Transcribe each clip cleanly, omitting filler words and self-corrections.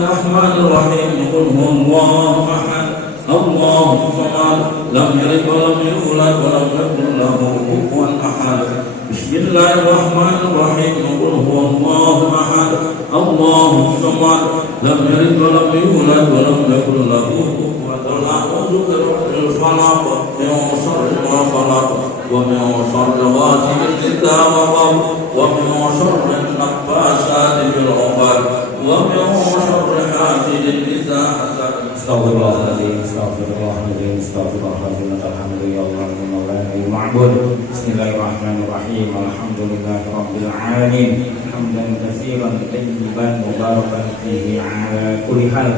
Bismillahirrahmanirrahim. Qul huwallahu ahad, Allahus samad, lam yalid wa lam yulad wa lam yakul lahu kufuwan ahad. Bismillahirrahmanirrahim. Qul huwallahu ahad, Allahus samad, lam yalid wa lam yulad wa lam yakul lahu kufuwan ahad. A'udzu birabbil falaq min sharri ma khalaq wa min sharri ghasiqin idza waqab wa min sharri an-naffasati fil 'uqad wa min sharri hasidin idza hasad. Astagfirullahaladzim, astagfirullahaladzim, astagfirullahaladzim. Alhamdulillah, maulana ya ma'bud. Bismillahirrahmanirrahim. Alhamdulillahirabbil alamin. Hamdan katsiran tayyiban mubarakan fihi ala kulli hal.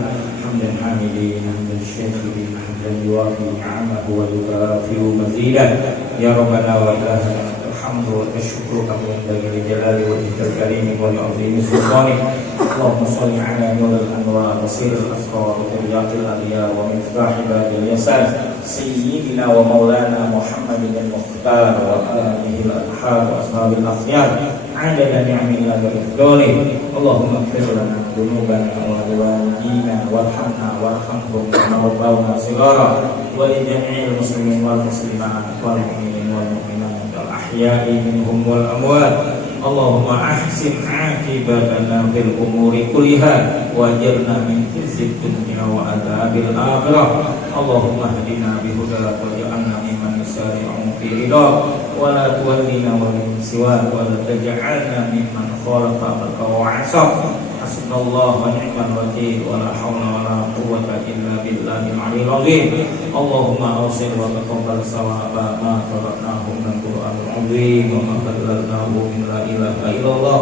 Hamdan hamidin, hamdan syakirin, hamdan yuwafi ni'amahu wa yukafi'u mazidah. Ya Rabbana wa ilahana alhamdu wa syukru kami yanbaghi li jalali wajhikal karim wa li 'azimi sultanik. Allahumma shalli ala nuril anwar wa sirril asrar wa tariqatil anbiya wa miftah ibadil yasar sayyidina wa maulana Muhammadin al-Mukhtar wa alihi al-athhar wa ashabil akhyar adada ni'amillah wa ifdalih. Allahumma ighfir lana dhunubana wa liwalidina warhamna warhamhum kama rabbawna shighara wa li jami'il muslimin wal muslimat wal mu'minin wal mu'minat al ahya'i minhum wal amwat. Allahumma ahsin aqibatana fil umuri kulliha wajirna min khizyid dunya wa adzabil akhirah. Allahumma hdina bihudaka waj'alna mimman yusari'u fi ridha wa la tuwallina wa min siwa wa la taj'alna mimman khalafa amraka wa 'asaq. Hasbunallahu wa ni'mal wakeel wa la haula wa la quwwata illa billahil 'aliyyil 'azim. Allahumma awsil wa taqabbal sawaba ma taraknahu min Qur'anil 'azim wa ma qaddarnahu min la ilaha illallah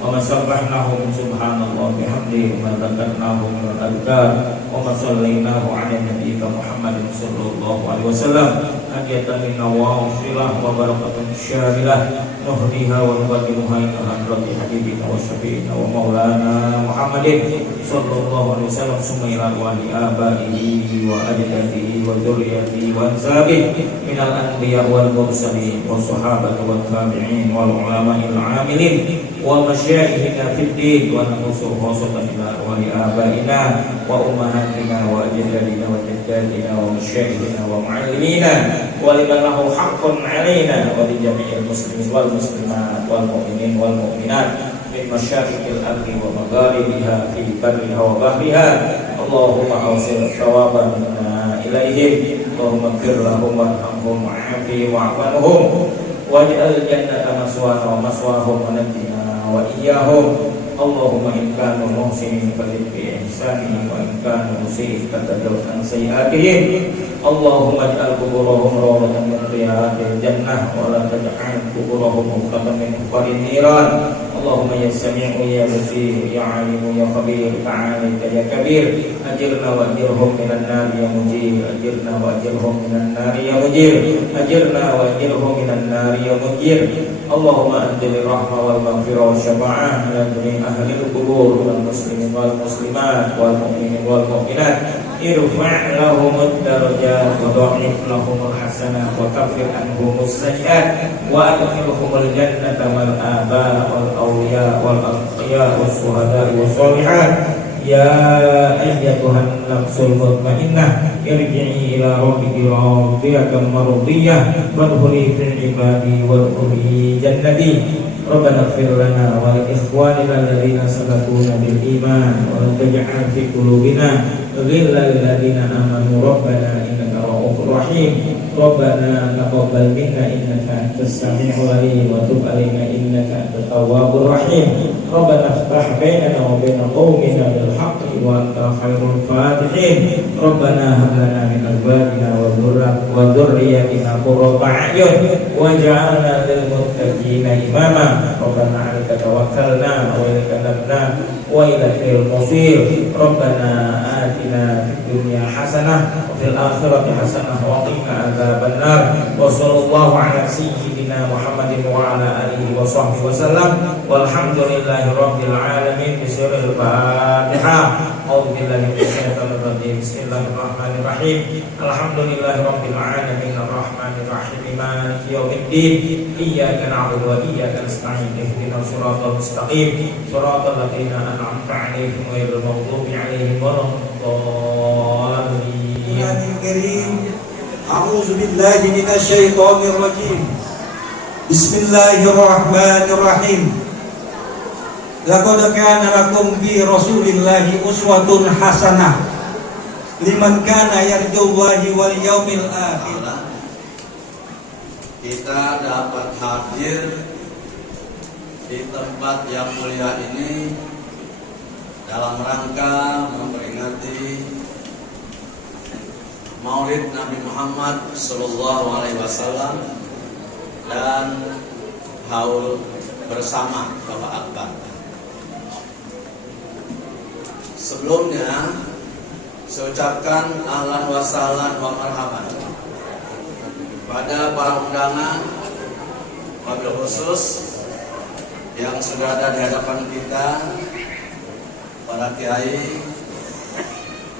wa ma sabbahnahu min subhanallah bihamdihi wa ma dzakkarnahu min al-adhkar wa ma sallainahu 'ala nabiyyika Muhammadin sallallahu alaihi wasallam hadiyatan minna wa filah wa barakatan syamilah nuhdiha wa nuqaddimuha ila hadrati habibina wa syafi'ina wa maulana Muhammadin sallallahu alaihi wasallam summa ila wali abaihi wa ajdadihi wa dzurriyyatihi wa ansabihi minal anbiya wal mursalin wa sahabati wat tabi'in wal ulama'il 'amilin wa masyayikhina fid din wa nusur khosatan ila wali abaina wa ummahatina wa ajdadina wa jaddadina wa masyayikhina wa mu'allimina wa liman lahu haqqun 'alaina wa li jami'il muslimin wal muslimat wal mu'minin wal mu'minat min masyariqil ardi wa magharibiha fi barriha wa bahriha. Allahumma awsil thawaba minna ilaihim. Allahumma ighfir lahum warhamhum wa'afihim wa'fu anhum waj'al jannata maswana wa maswahum wa najjina wa iyyahum. Allahumma in kanu muhsinin fazid bi ihsanihim wa in kanu musii'in fatajawaz an sayyi'atihim. Allahumma ij'al quburahum rawdatan min riyadil jannah wa la taj'al quburahum hufratan min hufarin niran. Allahumma ya sami'u ya basir ya alimu ya khabir ta'alika ya kabir ajirna wa ajirhum minan nar ya mujir ajirna wa ajirhum minan nar ya mujir ajirna wa ajirhum minan nar ya mujir. Allahumma anzil rahmah wal maghfirah wa syafa'ah ala jami'i ahli al-qubur wal muslimin wal muslimat wal mu'minin wal mu'minat. Irfa' lahum ad-darajat wa dha'if lahum al-hasanat wa kaffir anhum as-sayyi'at wa adkhilhum al-jannata wal aba wal awliya wal atqiya was shuhada was shalihat. Ya ayyatuhan nafsul mutmainnah irji'i ila rabbiki radiyatan mardiyah fadkhuli fi ibadi wadkhuli jannati. Rabbana ighfir lana wa li ikhwanina alladhina sabaquna bil iman wa la taj'al fi qulubina ghillan lil ladzina amanu rabbana innaka ra'ufur rahim. Rabbana taqabbal minna innaka antas sami'ul 'alim wa tub 'alaina innaka antat tawwabur rahim. Rabbana iftah bainana wa baina qaumina bil haqqi wa anta khairul fatihin. Rabbana hab lana min azwajina wa dhurriyyatina qurrata a'yun waj'alna lil muttaqina imama. Rabbana 'alaika tawakkalna wa ilaika anabna wa ilaikal masir. Rabbana atina fid dunya hasanah wa fil akhirati hasanah wa qina adzabannar. Wa sallallahu ala sayyidina Muhammadin wa ala alihi wa sahbihi wasallam walhamdulillahi rabbil alamin. Bismillahirrahmanirrahim. A'udzu billahi minasyaitonir rajim. Bismillahirrahmanirrahim. Alhamdulillahirabbil alamin arrahmanir rahim maliki yaumiddin. Iyyaka na'budu wa iyyaka nasta'in. Ihdinas siratal mustaqim. Siratal ladzina an'amta 'alaihim ghairil maghdubi 'alaihim waladdallin. A'udzu billahi minasy syaithanir rajim. Bismillahirrahmanirrahim. Laqad kana lakum bi Rasulillahi uswatun hasanah liman kana yarjullahi wal yaumil akhir. Kita dapat hadir di tempat yang mulia ini dalam rangka memperingati Maulid Nabi Muhammad Sallallahu Alaihi Wasallam dan haul bersama Bapak Akbar. Sebelumnya saya ucapkan ahlan wa sahlan wa marhaban pada para undangan, wabil khusus yang sudah ada di hadapan kita, para kiai,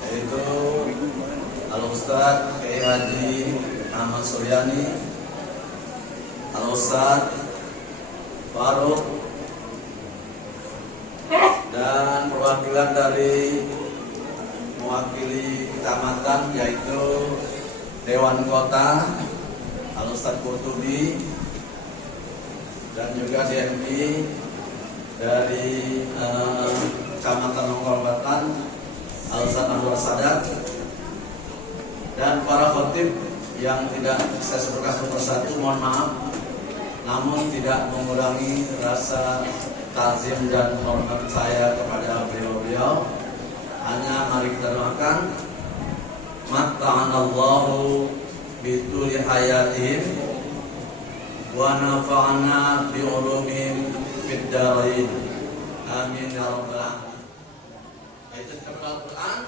yaitu Al-Ustadz Kiai Haji Ahmad Suryani, Al-Ustadz Faruk, dan perwakilan dari mewakili kecamatan yaitu Dewan Kota Al-Ustadz Qurtubi, dan juga DMI dari Kecamatan Nongkolbatan Al-Ustadz Anwar Sadat, dan para khotib yang tidak saya sebutkan satu persatu, mohon maaf, namun tidak mengurangi rasa ta'zim dan hormat saya kepada beliau-beliau. Hanya mari kita doakan matta'anallahu bituli hayatihim wa nafa'ana bi'ulumihim fid darain. Amin ya rabbal alamin. Ayat Al-Quran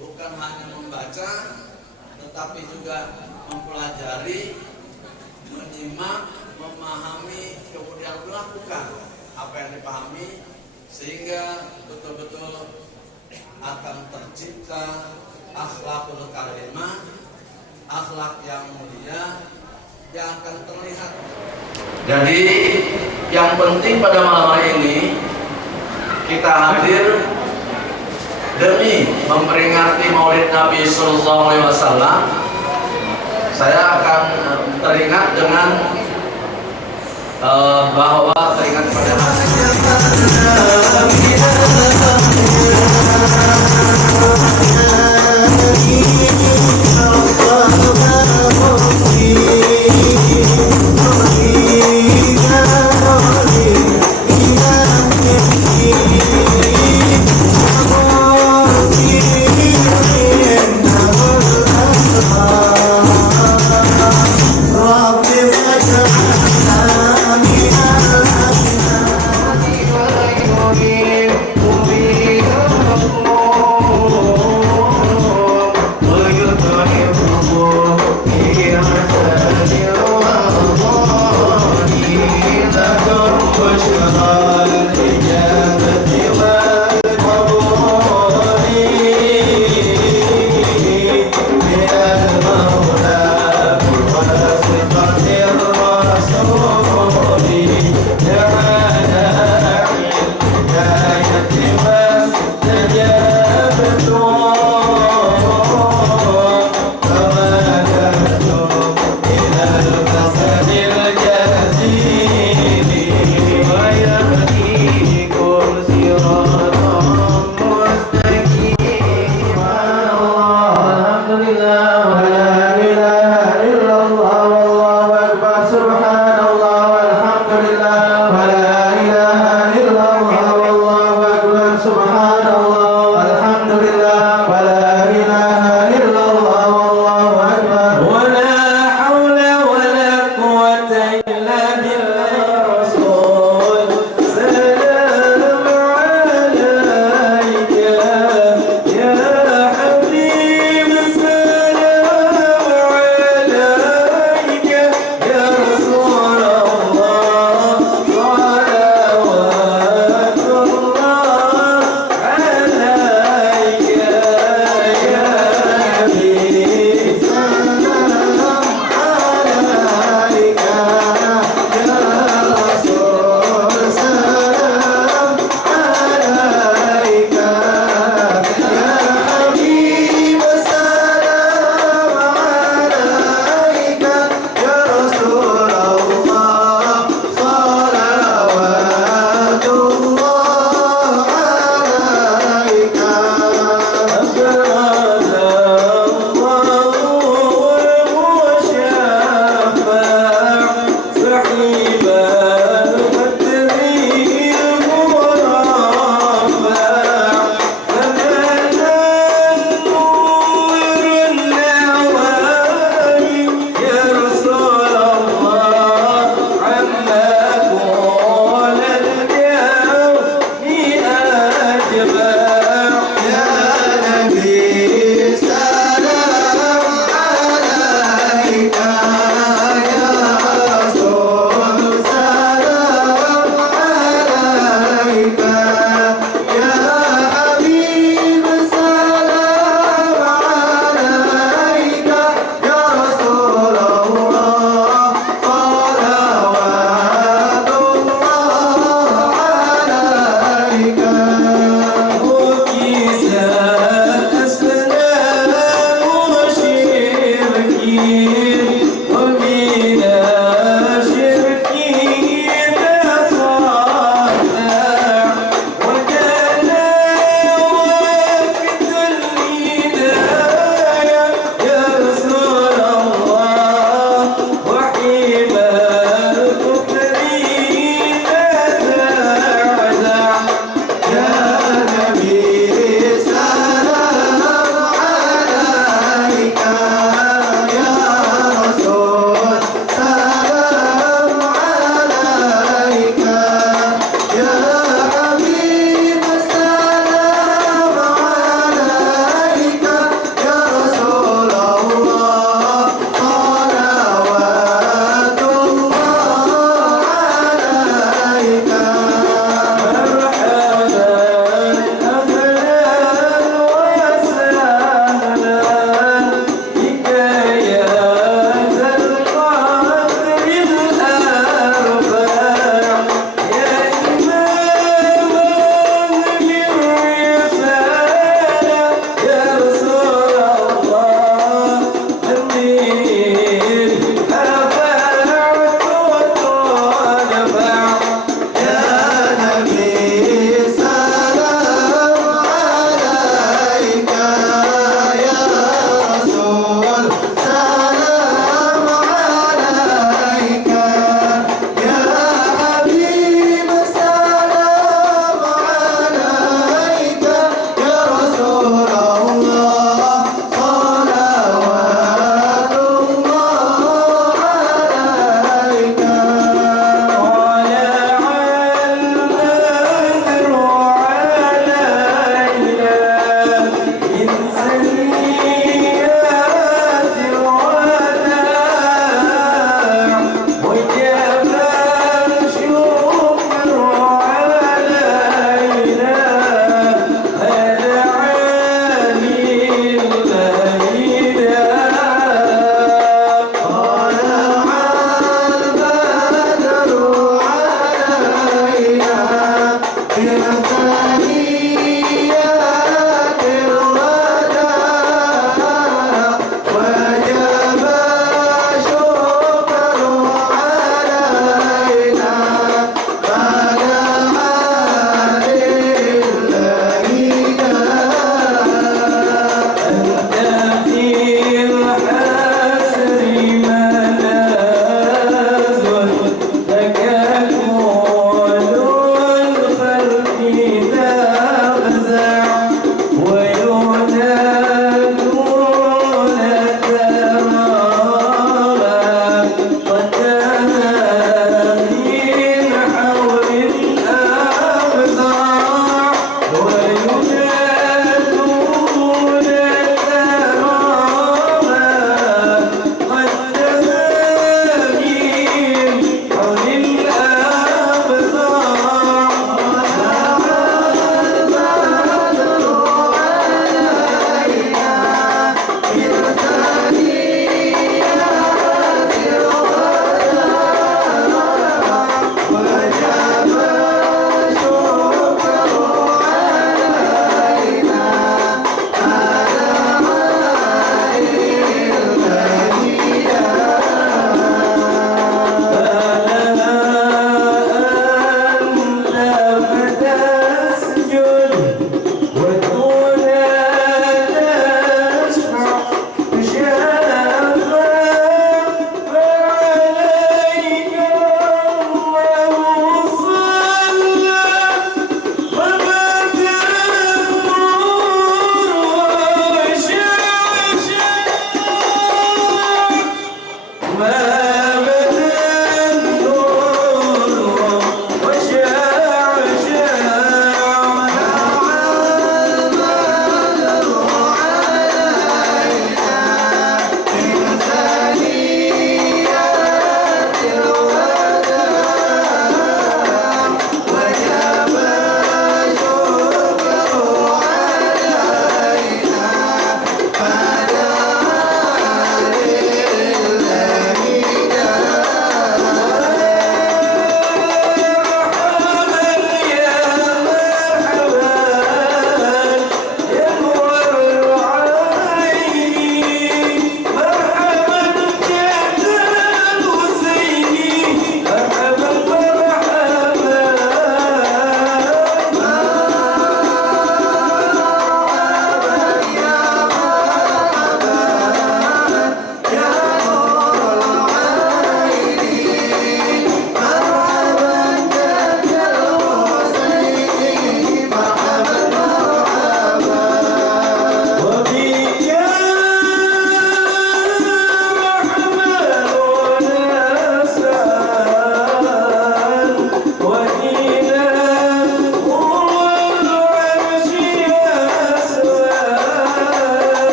bukan hanya membaca, tetapi juga mempelajari, menyimak, memahami, kemudian melakukan apa yang dipahami, sehingga betul-betul akan tercipta akhlakul karimah, akhlak yang mulia yang akan terlihat. Jadi yang penting pada malam hari ini kita hadir demi memperingati Maulid Nabi Sallallahu Alaihi Wasallam. Saya akan teringat dengan bahwa teringat pada Amin. يا نبي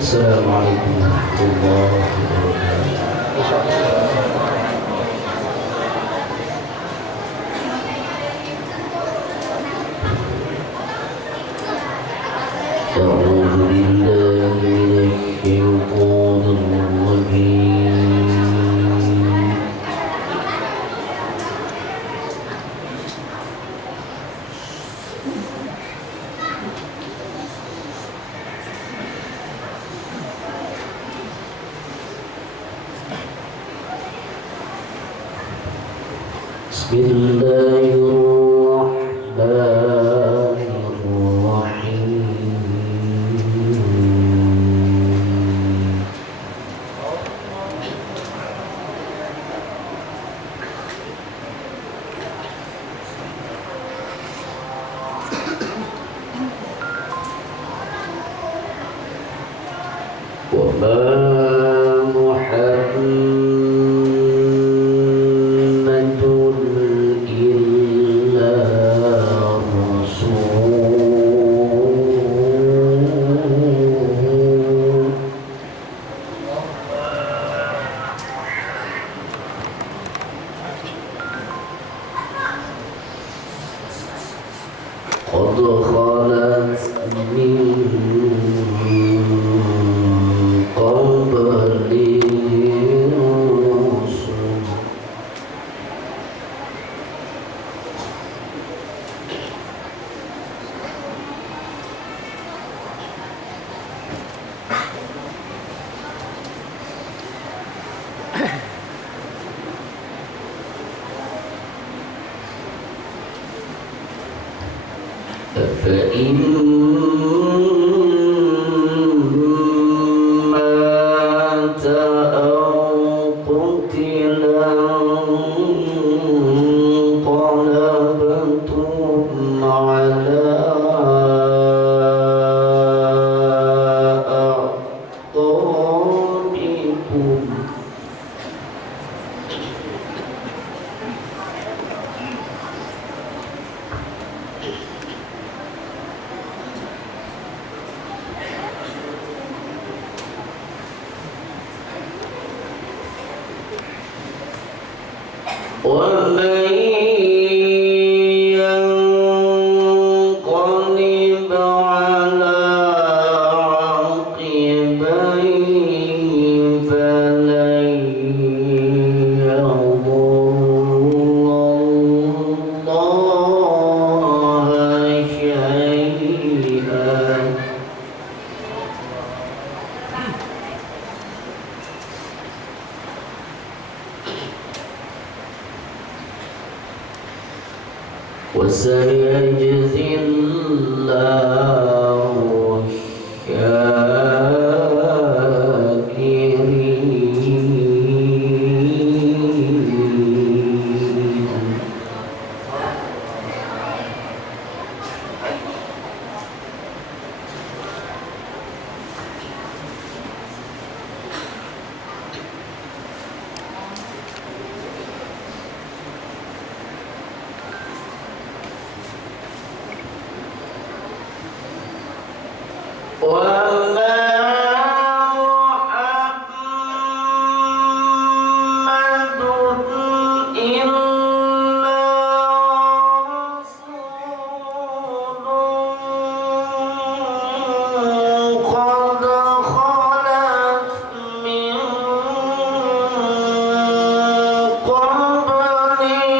Assalamualaikum warahmatullahi wabarakatuh. أعوذ بالله من الشيطان الرجيم بسم الله الرحمن الرحيم وما محمد إلا رسول قد خلت من قبله الرسل فإن مات أو قتل انقلبتم على أعقابكم ومن ينقلب على عقبيه فلن يضر الله شيئا وسيجزي الله الشاكرين وما محمد إلا رسول قد خلت من قبله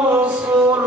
الرسل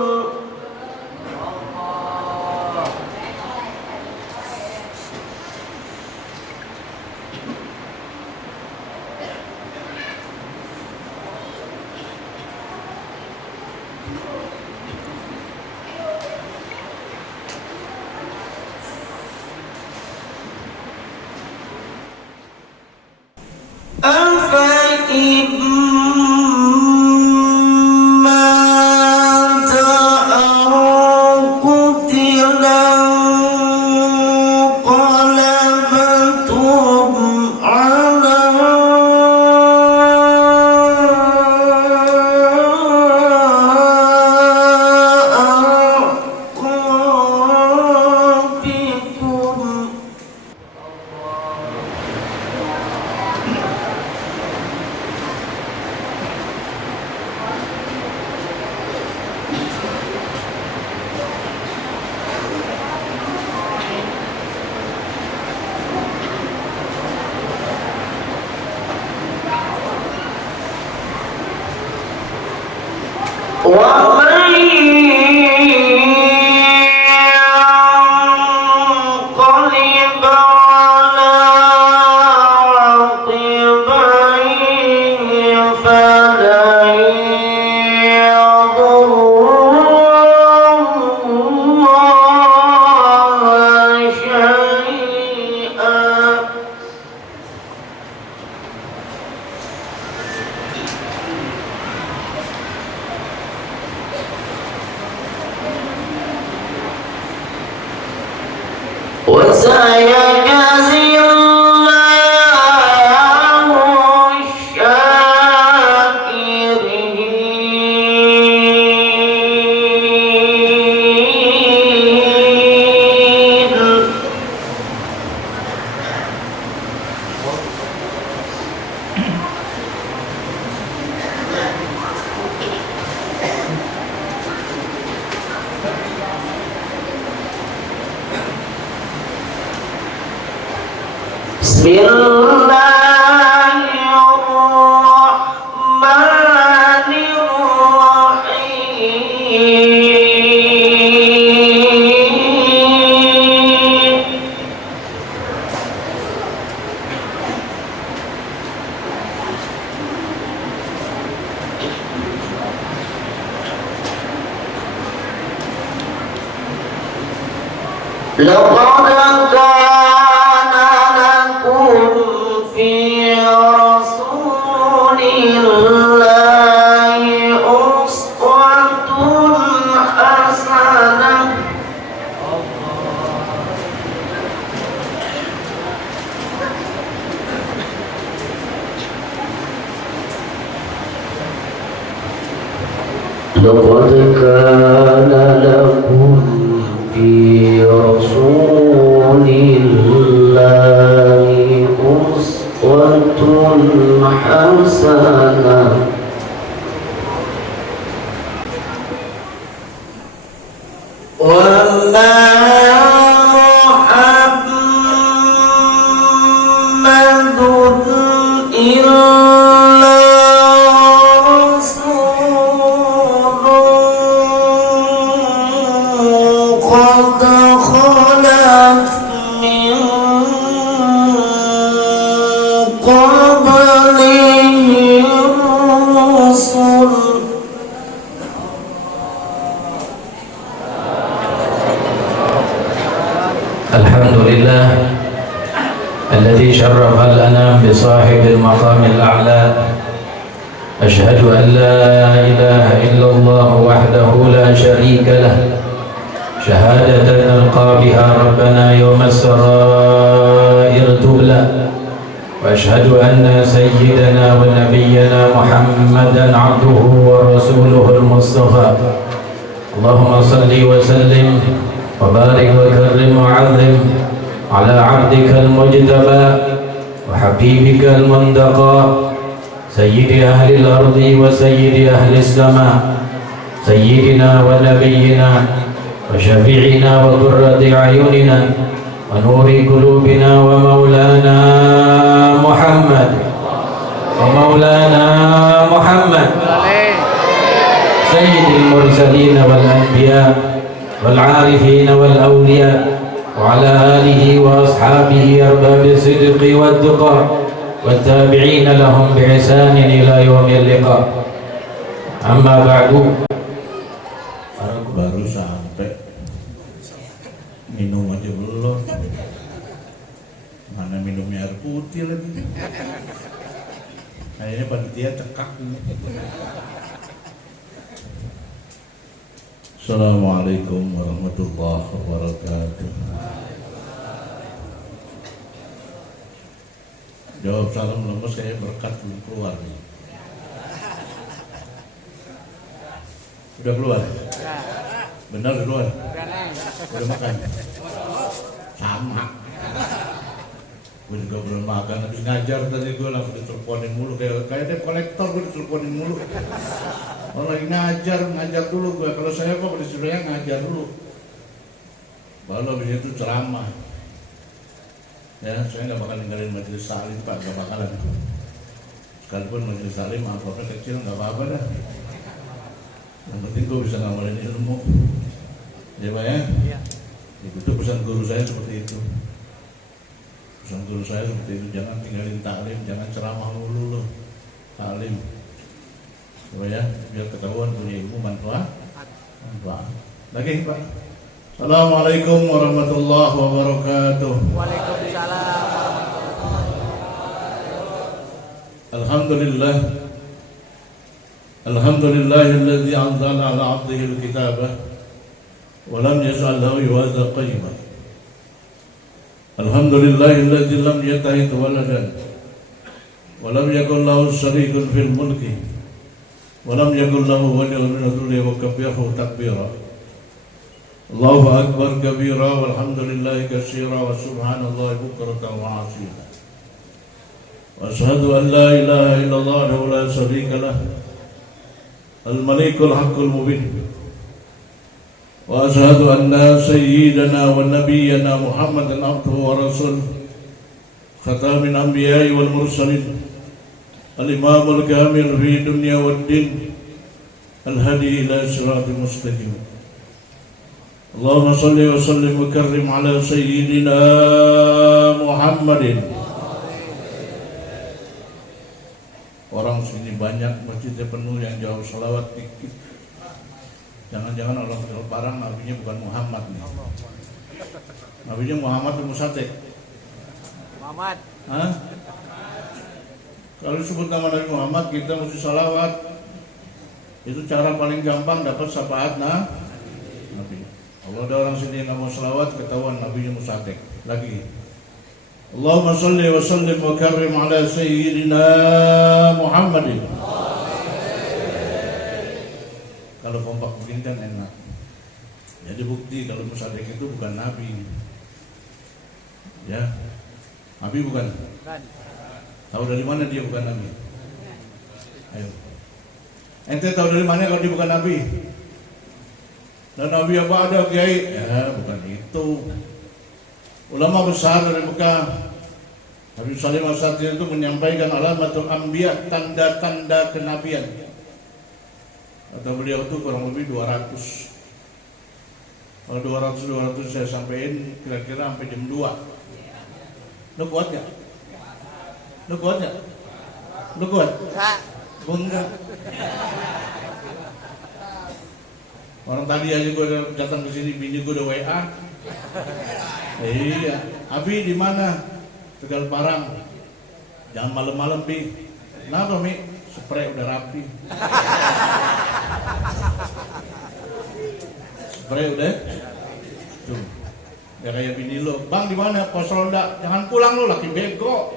لقد كان لكم في رسول الله أسوة حسنة لقد كان لكم في رسول الله أسوة حسنة وما محمد إلا قد خلت من قبله الرسل الحمد لله الذي شرف الأنام بصاحب المقام الأعلى أشهد أن لا إله إلا الله وحده لا شريك له شهادة نلقى بها ربنا يوم السرائر تبلى وأشهد أن سيدنا ونبينا محمدا عبده ورسوله المصطفى اللهم صل وسلم وبارك وكرم وعظم على عبدك المجتبى وحبيبك المنتقى سيد أهل الأرض وسيد أهل السماء سيدنا ونبينا وشفيعنا وقرة أعيننا ونور قلوبنا ومولانا محمد سيد المرسلين والأنبياء والعارفين والأولياء وعلى آله وأصحابه أرباب الصدق والتقى والتابعين لهم بإحسان إلى يوم اللقاء أما بعد. Baru sampai minum aja belum, mana minumnya air putih lagi. Kayaknya panitia cekak ini. Assalamualaikum warahmatullahi wabarakatuh. Jawab salam lemes kayak berkat belum keluar nih. Udah keluar? Benar udah keluar? Udah makan? Sama. Gue juga belum makan, habis ngajar tadi gue langsung diteleponin mulu kayak dia kolektor, gue diteleponin mulu. Kalau lagi ngajar dulu gue. Kalau saya kok disuruhnya ngajar dulu. Baru habis itu ceramah. Ya, saya nggak bakal ninggalin majelis salim Pak, nggak bakalan. Sekalipun majelis salim amplopnya kecil nggak apa-apa dah. Yang penting gue bisa ngamalin ilmu. Ya Pak ya? Itu pesan guru saya seperti itu. Pesan guru saya seperti itu, jangan tinggalin taklim, jangan ceramah mulu loh, taklim. Coba ya, biar ketahuan punya ilmu manfaat. Lagi Pak. Assalamualaikum warahmatullahi wabarakatuh. Waalaikumsalam. Alhamdulillah. Alhamdulillahilladzi anzala ala 'abdihi al-kitaba wa lam yaj'al lahu iwaja qayyima. Alhamdulillahilladzi lam yattakhidh waladan wa lam yakul lahu sharikun fil mulki wa lam yakul lahu waliyyun min adh-dhulli wa kabbirhu takbira. Allahu akbar kabira walhamdulillahi katsira wa subhanallahi bukratan wa asila. Wa asyhadu an la ilaha illallah wa la syarika lah al-malikul haqqul mubin. Wa asyhadu anna sayyidana wa nabiyyana Muhammadan abduhu wa rasuluh khatamin anbiya'i wal mursalin al-imamul kamil fi dunya wad din al-hadi ila siratal mustaqim. Allahumma salli wa sallim wa karrim ala sayyidina Muhammadin. Orang sini banyak, masjidnya penuh, yang jawab salawat dikit. Jangan-jangan orang Tegal Parang nabinya bukan Muhammad nih. Nabinya Muhammad bin Musate. Muhammad. Hah? Kalau disebut nama Nabi Muhammad kita mesti salawat. Itu cara paling gampang dapat syafaat Nabi. Kalau ada orang sini yang nggak mau salawat, ketahuan nabinya musatek. Lagi. Allahumma salli wa sallim wa karrim ala sayyidina Muhammadin. Kalau kompak begini kan enak. Jadi bukti kalau musatek itu bukan nabi. Ya, nabi bukan. Tahu dari mana dia bukan nabi? Ayo. Ente tahu dari mana kalau dia bukan nabi? Dan Nabi apa ada kiai? Ya bukan itu. Ulama besar dari Mekah, Nabi Salim Al-Satir itu menyampaikan alamatul anbiya, tanda-tanda kenabian. Kata beliau itu kurang lebih 200. Kalau 200 saya sampaikan kira-kira sampai jam 2. Lu kuat gak? Lu kuat gak? Lu kuat? Enggak. Orang tadi aja gue datang ke sini, bini gue udah WA. Iya, Abi di mana? Tegal Parang. Jangan malam-malam, Bi. Kenapa, Mi? Spray udah rapi. Spray udah. Tuh. Ya kayak bini lo. Bang di mana? Pos ronda. Jangan pulang lo, laki bego.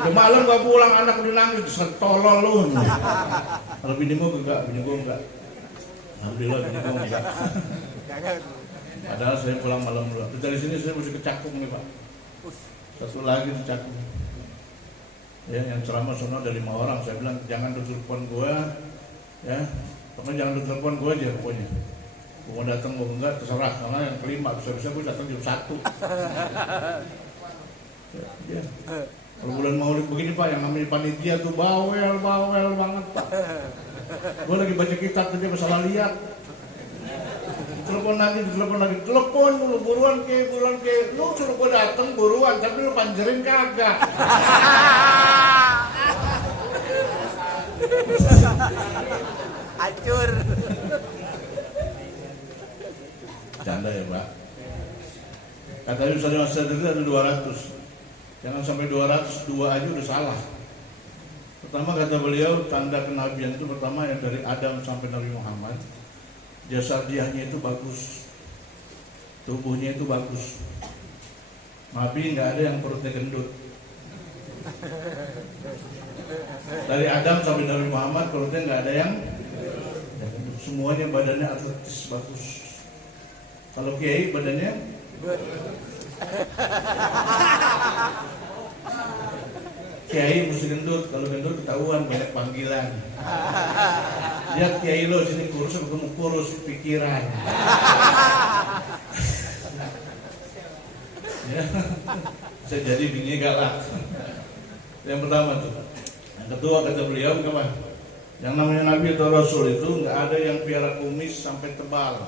Udah malam gak pulang, anak udah nangis, setolol lo. Kalau bini gue enggak, bini gue enggak. Alhamdulillah bini gue enggak. Padahal saya pulang malam dulu. Dari sini saya mesti ke Cakung nih Pak. Satu lagi di Cakung. Ya, yang ceramah sono ada 5 orang. Saya bilang jangan telepon gue, ya. Pokoknya jangan telepon gue aja pokoknya. Gue mau datang mau enggak terserah. Karena yang kelima bisa-bisa gue datang jam 1. Ya. Kalau bulan Maulid begini Pak, yang namanya panitia tuh bawel banget Pak. Gue lagi baca kitab tadi masalah lihat. Telepon lagi, telepon dulu, buruan ke. Lu suruh gue dateng buruan, tapi lu panjerin kagak. Hancur. Canda ya Pak. Katanya misalnya masa itu ada 200. Jangan sampai 200, 2 aja udah salah. Pertama kata beliau, tanda kenabian itu pertama yang dari Adam sampai Nabi Muhammad, jasadiahnya itu bagus, tubuhnya itu bagus. Nabi nggak ada yang perutnya gendut. Dari Adam sampai Nabi Muhammad perutnya nggak ada yang gendut. Semuanya badannya atletis bagus. Kalau kiai badannya kiai mesti gendut, kalau gendut ketahuan banyak panggilan. Lihat kiai lo sini kurus, kamu kurus pikiran. Ya, bisa jadi bini galak. Yang pertama tuh. Yang kedua kata beliau apa? Yang namanya Nabi atau Rasul itu nggak ada yang piara kumis sampai tebal.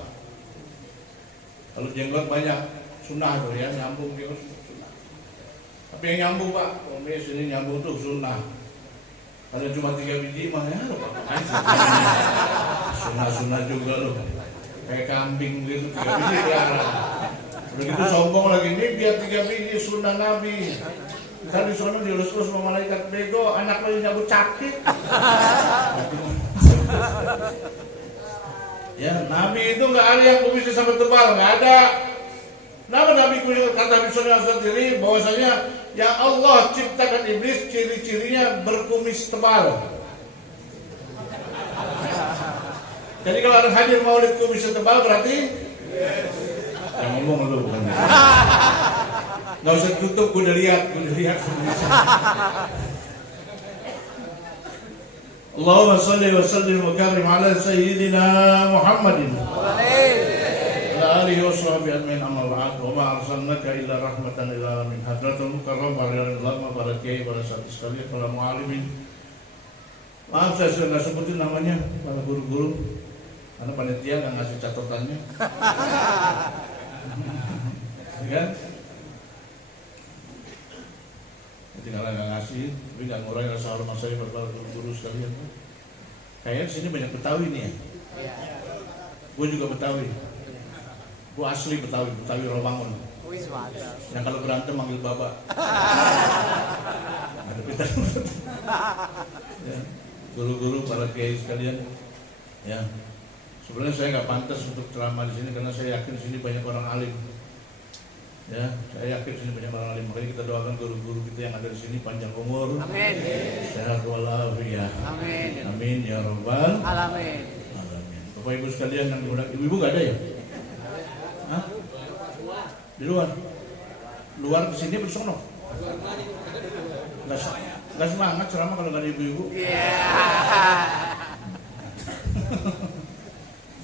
Kalau jenggot banyak, sunnah tuh ya, nyambung dia sunnah. Tapi yang nyambung Pak, kami sini nyambung tuh sunnah. Kalau cuma 3 biji mah ya sunnah juga loh. Kayak kambing gitu 3 biji pelihara. Begitu sombong lagi nih biar 3 biji sunnah Nabi. Tadi sono dielus-elus sama malaikat bego, anak lagi nyabut cakit. Ya, Nabi itu nggak ada yang kumisnya sampai tebal, nggak ada. Kenapa Nabi kumis kata Nabi sendiri bahwasanya yang Allah ciptakan iblis ciri-cirinya berkumis tebal. Jadi kalau ada hadir maulid kumisnya tebal berarti yang ngomong lu bukan. Nggak usah tutup, gue udah lihat Allahumma salli wa sallim wa karim ala sayyidina Muhammadin wa ala alihi wa sahbihi ajma'in amma ba'd wa ma arsalnaka illa rahmatan lil alamin hadratul mukarram warahmatullahi wabarakatuh para sahabat sekalian para muallimin. Maaf saya sudah nggak sebutin namanya para guru-guru karena panitia nggak ngasih catatannya. Ya kan? Tinggal nggak ngasih, tapi nggak ngurangi rasa hormat saya kepada guru-guru sekalian. Kayaknya di sini banyak Betawi nih ya. Gue juga Betawi. Gue asli Betawi Romangun. Yang kalau berantem manggil bapak. Ada ya. Guru-guru, para kiai sekalian. Ya, sebenarnya saya nggak pantas untuk ceramah di sini karena saya yakin di sini banyak orang alim. Ya, saya yakin sini banyak orang alim. Makanya kita doakan guru-guru kita yang ada di sini panjang umur, amin, sehat walafiat, amin, amin ya robbal alamin. Bapak ibu sekalian yang dimuliakan, ibu nggak ada ya? Hah? Di luar ke sini bersono. Nggak semangat ceramah kalau nggak ada ibu-ibu.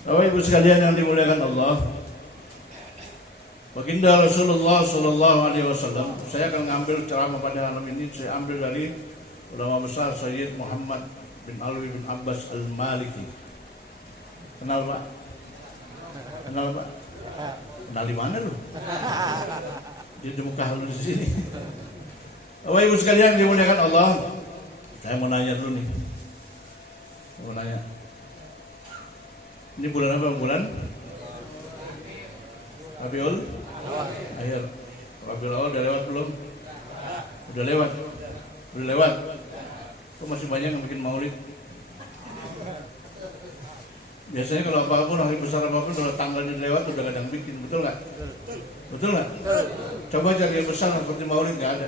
Bapak ibu sekalian yang dimuliakan Allah. Baginda Rasulullah Sallallahu Alaihi Wasallam. Saya akan ngambil ceramah pada malam ini. Saya ambil dari ulama besar Sayyid Muhammad bin Alwi bin Abbas Al-Maliki. Kenal Pak? Kenal Pak? Kenal di mana lu? Di muka lu di sini. Bapak ibu sekalian dimuliakan Allah. Saya mau nanya dulu nih. Mau nanya. Ini bulan apa? Bulan Rabiul Akhir. Rabiul Awal udah lewat belum? Udah lewat. Kok masih banyak yang bikin maulid? Biasanya kalau apapun hari besar apapun kalau tanggalnya lewat udah gak ada yang bikin, betul nggak? Betul nggak? Coba cari yang besar seperti maulid nggak ada.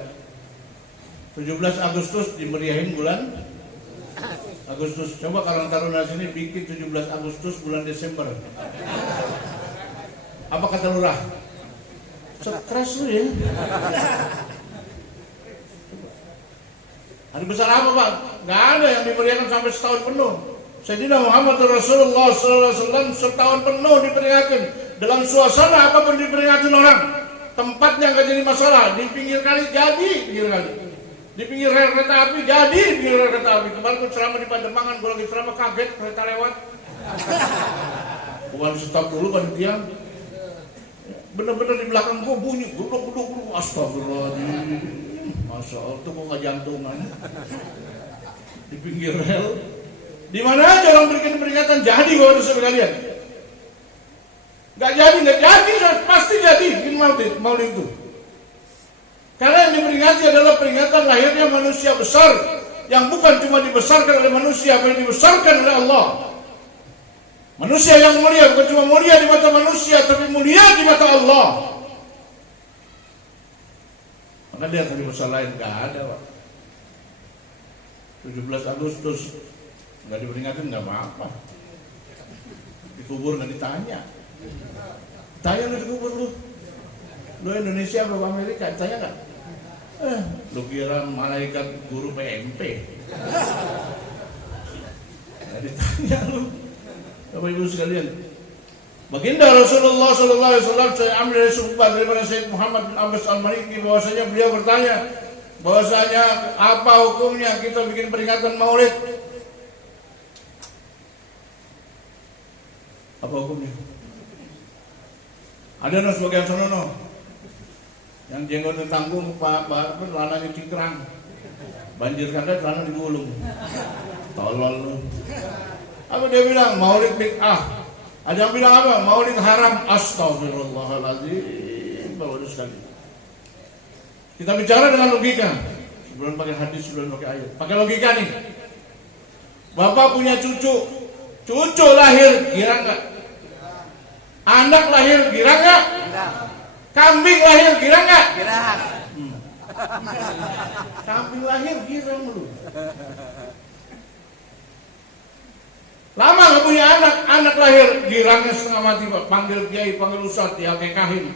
17 Agustus dimeriahin bulan Agustus. Coba Karang Taruna sini bikin 17 Agustus bulan Desember. Apa kata lurah? Stres lu ya. Hari besar apa Pak? Nggak ada yang dimeriahkan sampai setahun penuh. Sayyidina Muhammad Rasulullah SAW setahun penuh diperingatkan. Dalam suasana apapun diperingatkan orang. Tempatnya nggak jadi masalah. Di pinggir kali jadi pinggir kali. Di pinggir rel kereta api jadi pinggir rel kereta api. Kemarin gue ceramah di Pademangan, gue lagi ceramah kaget kereta lewat. Bukan stop dulu panitia. Bener-bener di belakang gua bunyi guduk, astagfirullahaladzim. Masya Allah, tuh kok nggak jantungan di pinggir rel. Di mana aja orang bikin peringatan jadi bawa sekalian. Nggak jadi, pasti jadi bikin maulid itu. Karena yang diperingati adalah peringatan lahirnya manusia besar yang bukan cuma dibesarkan oleh manusia, tapi dibesarkan oleh Allah. Manusia yang mulia bukan cuma mulia di mata manusia, tapi mulia di mata Allah. Maka dia hari besar lain nggak ada, Pak. 17 Agustus nggak diperingatin nggak apa-apa. Dikubur nggak ditanya. Tanya lu dikubur lu. Lu Indonesia apa Amerika? Tanya nggak? Lu kira malaikat guru PMP? Nggak ditanya lu. Bapak Ibu sekalian, baginda Rasulullah SAW saya ambil dari sumpah daripada Sayyid Muhammad bin Abbas Al-Maliki bahwasanya beliau bertanya bahwasanya apa hukumnya kita bikin peringatan maulid? Apa hukumnya? Ada no sebagian sono no? Yang jenggotnya tanggung, Pak celananya cingkrang. Banjir kagak celana digulung. Tolol lu. Apa dia bilang? Maulid bid'ah. Ada yang bilang apa? Maulid haram. Astagfirullahaladzim. Baru sekali. Kita bicara dengan logika. Sebelum pakai hadis, sebelum pakai ayat. Pakai logika nih. Bapak punya cucu. Cucu lahir, girang nggak? Anak lahir, girang nggak? Kambing lahir, girang nggak? Girang. Kambing lahir, girang lu. Lama nggak punya anak, anak lahir, girangnya setengah mati Pak. Panggil kiai, panggil ustadz, ya kayak kahin.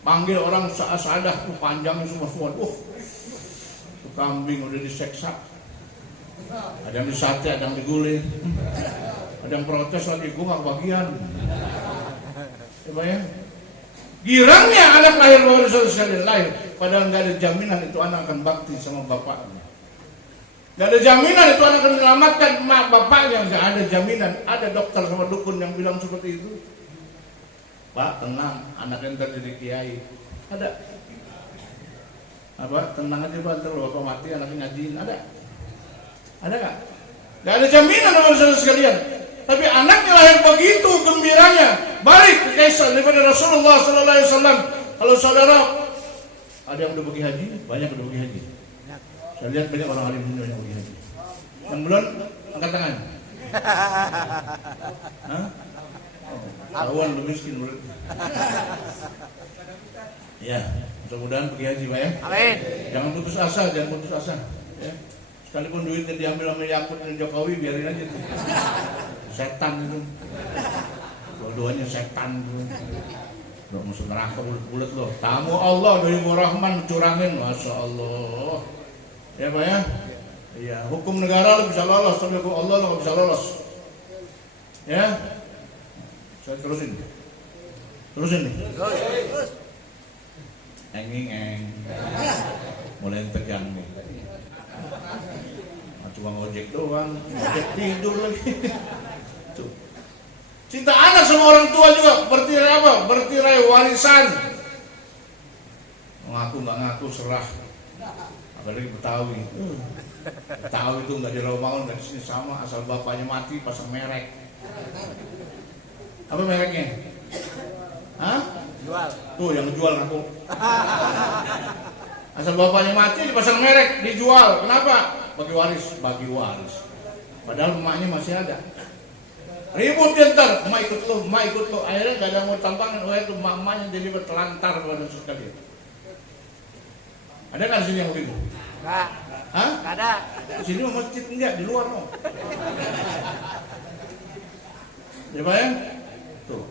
Panggil orang saadah, panjangnya semua. Kambing udah diseksa. Ada yang disate, ada yang diguling. Ada yang protes lagi, gue gak kebagian. Coba ya. Girangnya anak lahir baru sekali lahir. Padahal gak ada jaminan itu anak akan bakti sama bapaknya. Gak ada jaminan itu anak akan menyelamatkan mak bapaknya. Gak ada jaminan. Ada dokter sama dukun yang bilang seperti itu. Pak tenang, anaknya ntar jadi kiai. Ada. Apa? Tenang aja Pak, ntar bapak mati anaknya ngajiin. Ada gak? Gak ada jaminan saudara sekalian. Tapi anaknya lahir begitu gembiranya. Balik ke kisah daripada Rasulullah SAW. Kalau saudara ada yang udah pergi haji, banyak udah pergi haji. Saya lihat banyak orang alim dunia yang pergi haji. Yang belum angkat tangan. Hah? Tahuan lu miskin menurut. Ya, mudah-mudahan pergi haji Pak ya. Amin. Jangan putus asa, ya. Sekalipun duitnya diambil sama Yakut dan Jokowi, biarin aja tuh. Setan itu. Dua-duanya setan tuh. Udah masuk neraka bulat loh. Tamu Allah dari Rahman curangin, Masya Allah. Ya Pak ya? Iya, hukum negara lo bisa lolos, tapi hukum Allah lo gak bisa lolos. Ya? Saya terusin nih. Eng. Mulai tegang nih. Cuma ngojek doang, ngojek tidur lagi. Tuh. Cinta anak sama orang tua juga bertirai apa? Bertirai warisan. Ngaku nggak ngaku serah. Apalagi Betawi. Betawi itu nggak di Rawamangun, nggak di sini sama. Asal bapaknya mati pasang merek. Apa mereknya? Hah? Jual. Tuh yang jual ngaku. Asal bapaknya mati dipasang merek, dijual. Kenapa? Bagi waris. Padahal emaknya masih ada. Ribut dia ntar, emak ikut lo. Akhirnya gak ada yang mau tampangin. Itu emaknya jadi bertelantar pada sekali. Ada kan sini yang begitu? Enggak. Hah? Enggak ada. Di sini mau masjid enggak, di luar mau. Ya Pak ya? Tuh.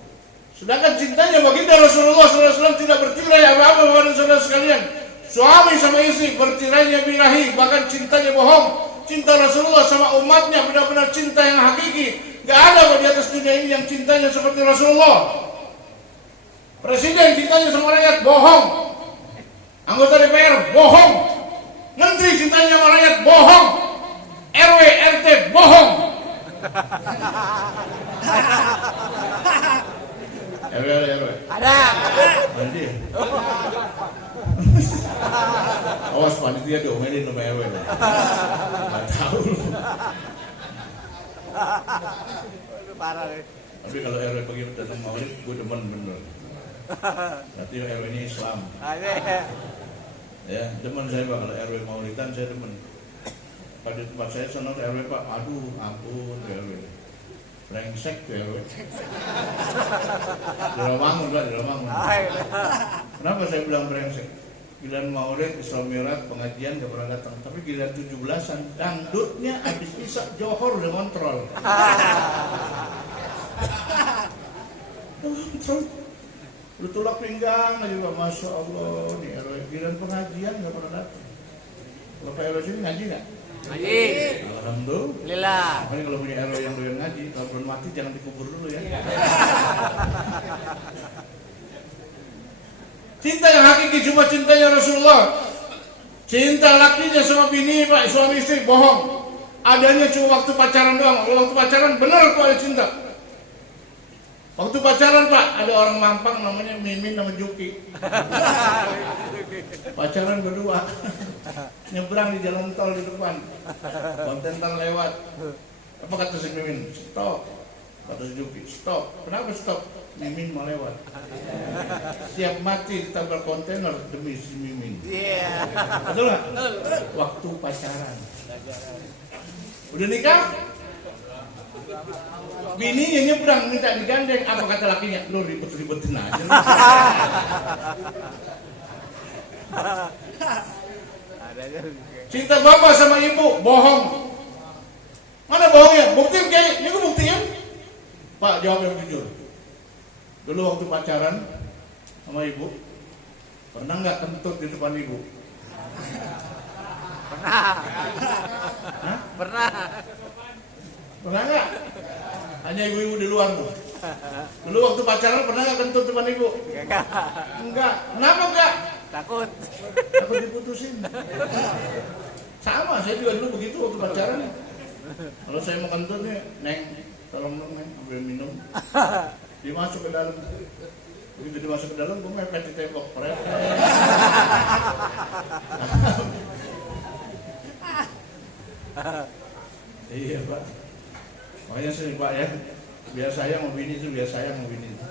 Sedangkan cintanya baginda Rasulullah SAW tidak bertirai apa-apa kepada saudara sekalian. Suami sama istri bertirainya birahi, bahkan cintanya bohong. Cinta Rasulullah sama umatnya benar-benar cinta yang hakiki. Gak ada di atas dunia ini yang cintanya seperti Rasulullah. Presiden cintanya sama rakyat, bohong. Anggota DPR, bohong. Menteri cintanya sama rakyat, bohong. RW, RT, bohong. RW. Ada. Mandi. Awas panitia diomelin sama RW. Gak tahu lu. Parah nih. Tapi kalau RW pergi datang maulid, gue demen bener. Berarti RW ini Islam. Ya, demen saya Pak, kalau RW maulidan saya demen. Pada tempat saya sana RW Pak, aduh ampun RW. Brengsek tuh RW. Di Rawamangun Pak, di Rawamangun. Kenapa saya bilang brengsek? Giliran maulid, Isra Mi'raj, pengajian gak pernah datang. Tapi giliran 17-an, dangdutnya habis Isya Johor udah kontrol. Lu tulak pinggang aja Pak, Masya Allah. Nih RW, giliran pengajian gak pernah datang. Kalau Pak RW sini ngaji gak? Ngaji. Alhamdulillah. Makanya kalau punya RW yang doyan ngaji, kalau belum mati jangan dikubur dulu ya. Cinta yang hakiki cuma cintanya Rasulullah. Cinta lakinya sama bini Pak, suami istri, bohong. Adanya cuma waktu pacaran doang. Kalau waktu pacaran benar tuh ada cinta. Waktu pacaran Pak, ada orang Mampang namanya Mimin sama Juki. Pacaran berdua. Nyebrang di jalan tol di depan. Kontenter lewat. Apa kata si Mimin? Stop. Kata si Juki, stop. Kenapa stop? Mimin mau lewat. Siap mati ditabrak kontainer demi si Mimin. Betul nggak? Waktu pacaran. Udah nikah? Bininya nyebrang minta digandeng. Apa kata lakinya? Lu ribet-ribetin aja. Cinta bapak sama ibu bohong. Mana bohongnya? Buktiin kayak ini gue buktiin. Pak jawab yang jujur. Dulu waktu pacaran sama ibu, pernah nggak kentut di depan ibu? Pernah. Hah? Pernah. Pernah nggak? Hanya ibu-ibu di luar tuh. Dulu waktu pacaran pernah nggak kentut depan ibu? Enggak. Enggak. Kenapa enggak? Takut. Takut diputusin. Sama, saya juga dulu begitu waktu pacaran. Kalau saya mau kentut nih, Neng, tolong dong Neng, ambil minum. Dia masuk ke dalam. Begitu dia masuk ke dalam, gue mepet di tembok. Iya Pak. Makanya sering Pak ya, biar saya mau bini itu, biar saya mau bini itu.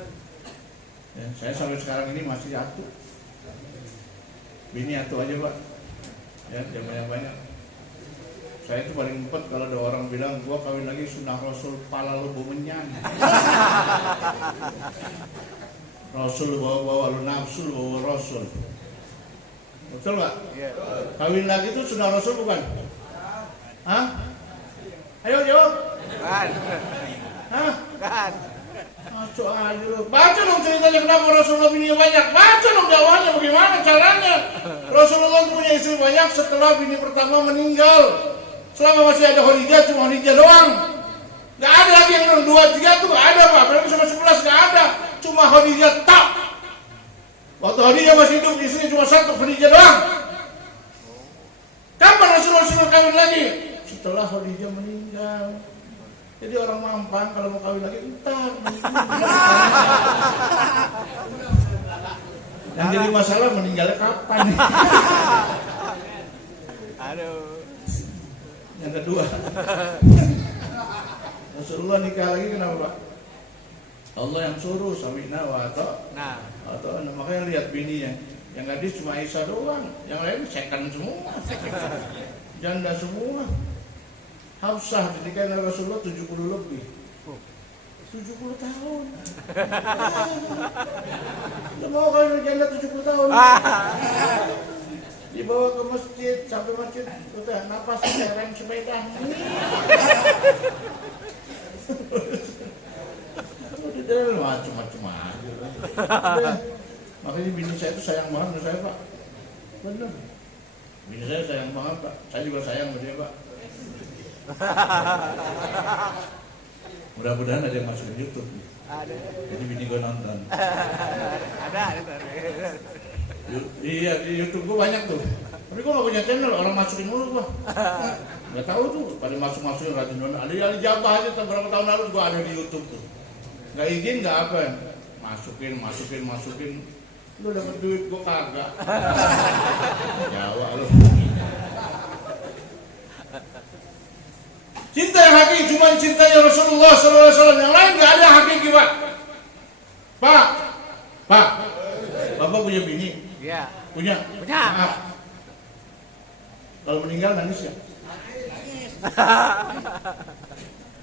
Ya, saya sampai sekarang ini masih atu. Bini atu aja Pak. Ya, jangan banyak-banyak. Saya itu paling empat kalau ada orang bilang gua kawin lagi sunnah Rasul, pala lu menyan. Rasul bawa-bawa lu nafsu, lu bawa Rasul. Betul nggak? Iya. Kawin lagi itu sunnah Rasul bukan? Hah? Ayo jawab. Kan. Hah? Kan. Baca aja lu. Baca dong ceritanya kenapa Rasulullah bininya banyak. Baca dong dakwahnya bagaimana caranya. Rasulullah punya istri banyak setelah bini pertama meninggal. Selama masih ada Khadijah, cuma Khadijah doang. Gak ada lagi yang 2, 3 tuh gak ada Pak. Berarti sama 11 gak ada. Cuma Khadijah tak. Waktu Khadijah masih hidup, istrinya cuma 1, Khadijah doang. Kapan Rasulullah kawin lagi? Setelah Khadijah meninggal. Jadi orang Mampang kalau mau kawin lagi entar. Yang jadi masalah meninggalnya kapan? Aduh. Yang kedua, Rasulullah nikah lagi kenapa Pak? Allah yang suruh sawina wa atau makanya lihat bininya. Yang gadis cuma Aisyah doang, yang lain second semua, janda semua. Hafsah dinikahin oleh Rasulullah 70 lebih. 70 tahun. Udah mau kawin janda 70 tahun. Dibawa ke masjid, sampai masjid udah napas rem sepeda. Udah jalan macam-macam aja. Makanya bini saya itu sayang banget sama saya Pak. Bener. Bini saya sayang banget Pak. Saya juga sayang sama dia Pak. Mudah-mudahan ada yang masuk ke YouTube. Ada. Jadi bini gue nonton. Ada. Iya di YouTube gue banyak tuh. Tapi gue gak punya channel, orang masukin mulu gue. Gak tahu tuh, pada masukin rajin donat. Ada jabah aja berapa tahun lalu gue ada di YouTube tuh. Gak izin gak apa ya. Masukin. Lu dapet duit gue kagak. Jawa lu. Cinta yang hakiki cuma cintanya Rasulullah SAW. Yang lain gak ada hakiki Pak. Pak. Bapak punya bini? Iya. Punya? Maaf. Kalau meninggal nangis ya?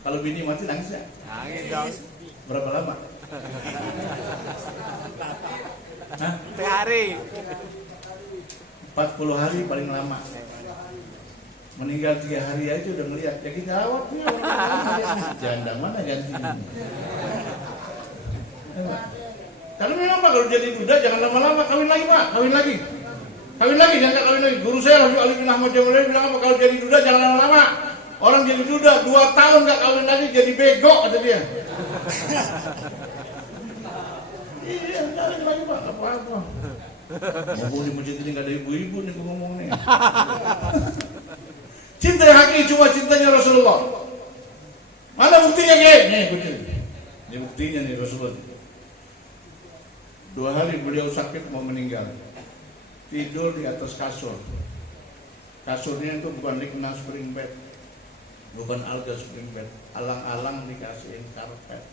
Kalau bini mati nangis ya? Nangis dong. Berapa lama? Hah? 3 hari. 40 hari paling lama. Meninggal 3 hari aja udah ngeliat. Ya kita jawab nih. Janda mana gantinya? Karena memang Pak kalau jadi duda jangan lama-lama kawin lagi Pak, kawin lagi jangan kawin lagi. Guru saya Rasul Ali bin Ahmad Jamaludin bilang apa kalau jadi duda jangan lama-lama. Orang jadi duda 2 tahun nggak kawin lagi jadi bego kata dia. Iya jangan lagi Pak, apa-apa. Ngomong di masjid ini nggak ada ibu-ibu nih ngomong nih. Cinta yang hakiki cuma cintanya Rasulullah. Mana buktinya Ge? Nih bukti. Ini buktinya nih Rasulullah. 2 hari beliau sakit mau meninggal, tidur di atas kasur. Kasurnya itu bukan likna spring bed, bukan alga spring bed, alang-alang dikasihin karpet.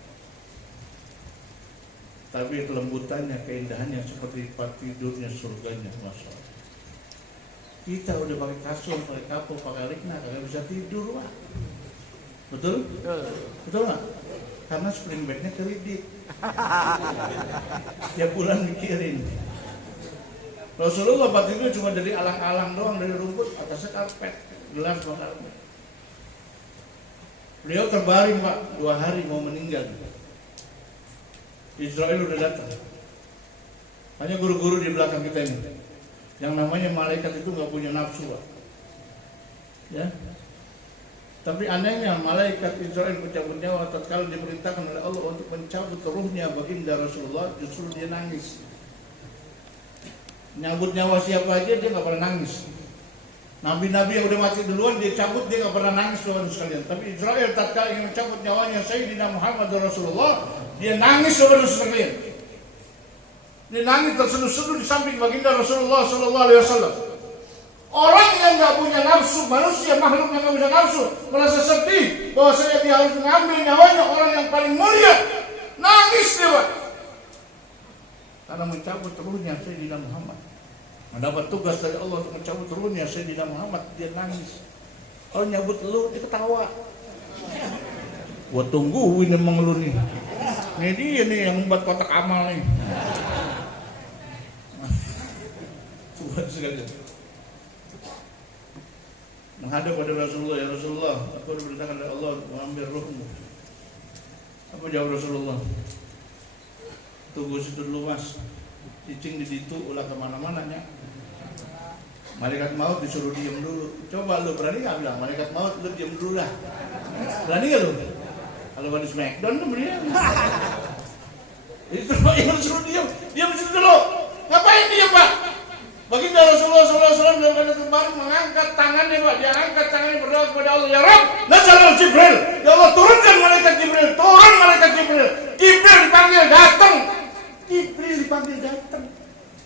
Tapi kelembutannya, keindahannya seperti tempat tidurnya surganya, Masya Allah. Kita udah pakai kasur, pakai kapur, pakai likna, kagak bisa tidur, Pak. Betul? Betul nggak? Karena spring bednya kredit. Tiap bulan mikirin. Rasulullah waktu itu cuma dari alang-alang doang, dari rumput, atasnya karpet, gelas sama karpet. Beliau terbaring, Pak, 2 hari mau meninggal. Israel udah datang. Hanya guru-guru di belakang kita ini. Yang namanya malaikat itu nggak punya nafsu, Pak. Ya. Tapi anehnya malaikat Israel pencabut nyawa tatkala diperintahkan oleh Allah untuk mencabut ruhnya baginda Rasulullah, justru dia nangis. Nyabut nyawa siapa aja dia nggak pernah nangis. Nabi-nabi yang udah mati duluan dia cabut, dia nggak pernah nangis, Tuhan sekalian. Tapi Israel tatkala ingin mencabut nyawanya Sayyidina Muhammad Rasulullah, dia nangis, Tuhan sekalian. Dia nangis terseduh-seduh di samping baginda Rasulullah Sallallahu Alaihi Wasallam. Orang yang nggak punya nafsu, manusia makhluk yang nggak punya nafsu, merasa sedih bahwa dia harus mengambil nyawanya orang yang paling mulia, nangis dia, Pak. Karena mencabut ruhnya Sayyidina Muhammad, mendapat tugas dari Allah untuk mencabut ruhnya Sayyidina Muhammad, dia nangis. Kalau nyabut lu, dia ketawa. Gua tungguin emang lu nih. Ini dia nih yang membuat kotak amal nih. Coba sekali. Menghadap pada Rasulullah, ya Rasulullah, aku diperintahkan oleh Allah untuk mengambil ruhmu. Apa jawab Rasulullah? Tunggu situ dulu, Mas. Cicing di situ, ulah kemana-mana nya. Malaikat maut disuruh diam dulu. Coba lu berani nggak bilang malaikat maut, lu diam dulu lah. Berani nggak lu? Kalau di Smackdown tuh beliau. Itu yang disuruh diam di situ dulu. Ngapain diam, Pak? Baginda Rasulullah SAW dalam keadaan terbaring mengangkat tangannya, Pak. Dia angkat tangannya berdoa kepada Allah, ya Rabb, nazzalal Jibril. Ya Allah, turunkan malaikat Jibril. Turun malaikat Jibril. Jibril dipanggil datang. Jibril dipanggil datang.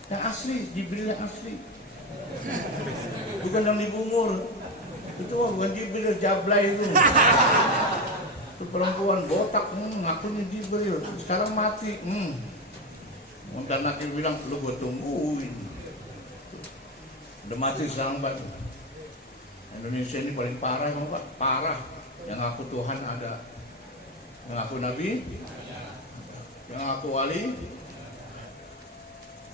Yang asli, Jibril yang asli. Bukan yang dibungur. Itu bukan Jibril, Jablay itu. Itu perempuan botak, ngakunya Jibril. Sekarang mati. Dan akhir bilang, lu gua tungguin. Udah mati sekarang, Pak. Indonesia ini paling parah, Pak. Parah. Yang ngaku Tuhan ada, yang ngaku Nabi, yang ngaku wali.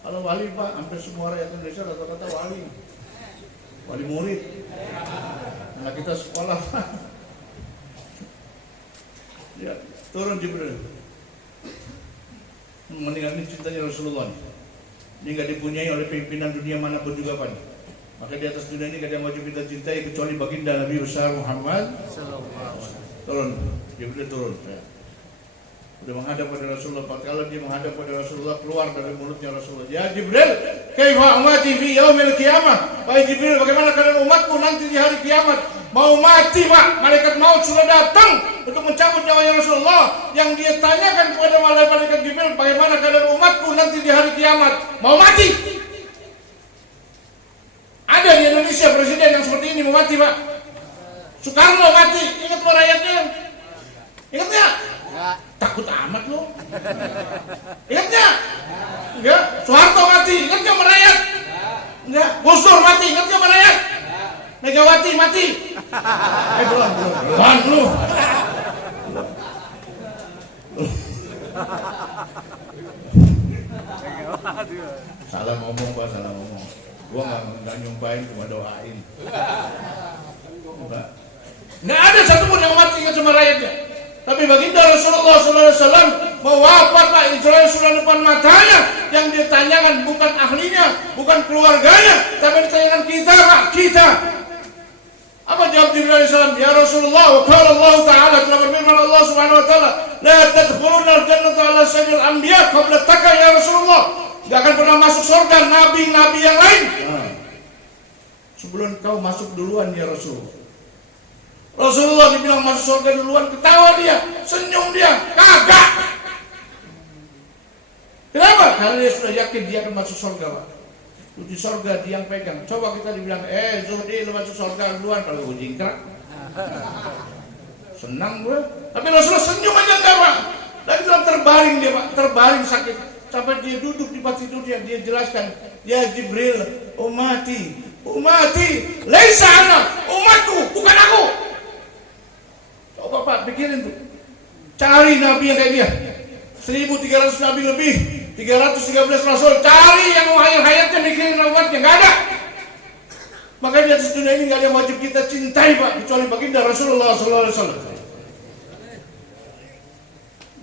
Kalau wali, Pak, hampir semua rakyat Indonesia rata-rata wali. Wali murid. Anak kita sekolah. Ya, turun Jibril. Meninggal ini cintanya Rasulullah. Ini nggak dipunyai oleh pimpinan dunia manapun juga, Pak. Maka di atas dunia ini gak ada yang wajib kita cintai kecuali baginda Nabi besar Muhammad. Turun, Jibril turun. Ya. Udah menghadap pada Rasulullah. Kalau dia menghadap pada Rasulullah, keluar dari mulutnya Rasulullah, ya Jibril, kaifa umati fi yaumil qiyamah. Wahai Jibril, bagaimana keadaan umatku nanti di hari kiamat? Mau mati, Pak. Malaikat maut sudah datang untuk mencabut nyawanya Rasulullah. Yang dia tanyakan kepada malaikat Jibril, bagaimana keadaan umatku nanti di hari kiamat? Mau mati. Ada di Indonesia presiden yang seperti ini mau mati, Pak. Soekarno mati, ingat lo rakyatnya? Ingat nggak? Takut amat lo. Ingat nggak? Enggak. Soeharto mati, ingat nggak merayat? Enggak. Gus Dur mati, ingat nggak merayat? Megawati mati. Belum lu. Salah ngomong, Pak, salah ngomong. Gua nggak nyumpahin, cuma doain. Nggak ada satupun yang mati ingat sama rakyatnya. Tapi baginda Rasulullah SAW mau wafat, Pak, Israel sudah depan matanya. Yang ditanyakan bukan ahlinya, bukan keluarganya, tapi ditanyakan kita, Pak, kita. Apa jawab Jibril alaihissalam? Ya Rasulullah, qala Allah Ta'ala, telah berfirman Allah Subhanahu Wa Ta'ala, la tadkhuluna al-jannata ala sayyidil anbiya qabla taka, ya Rasulullah. Gak akan pernah masuk surga nabi-nabi yang lain sebelum kau masuk duluan, ya Rasul. Rasulullah dibilang masuk surga duluan, ketawa dia, senyum dia, kagak. Kenapa? Karena dia sudah yakin dia akan masuk surga, Pak. Di surga dia yang pegang. Coba kita dibilang, Zuhdi lu masuk surga duluan, kalau gue jingkrak. Senang gue. Tapi Rasulullah senyum aja enggak, Pak. Dan itu terbaring dia, Pak, terbaring sakit. Sampai dia duduk di tempat tidurnya, dia jelaskan, ya Jibril, umati, laisa ana, umatku, bukan aku. Coba Pak, pikirin tuh. Cari nabi yang kayak dia. 1300 nabi lebih, 313 rasul. Cari yang hayatnya mikirin umatnya, nggak ada. Makanya di atas dunia ini nggak ada yang wajib kita cintai, Pak, kecuali baginda Rasulullah SAW.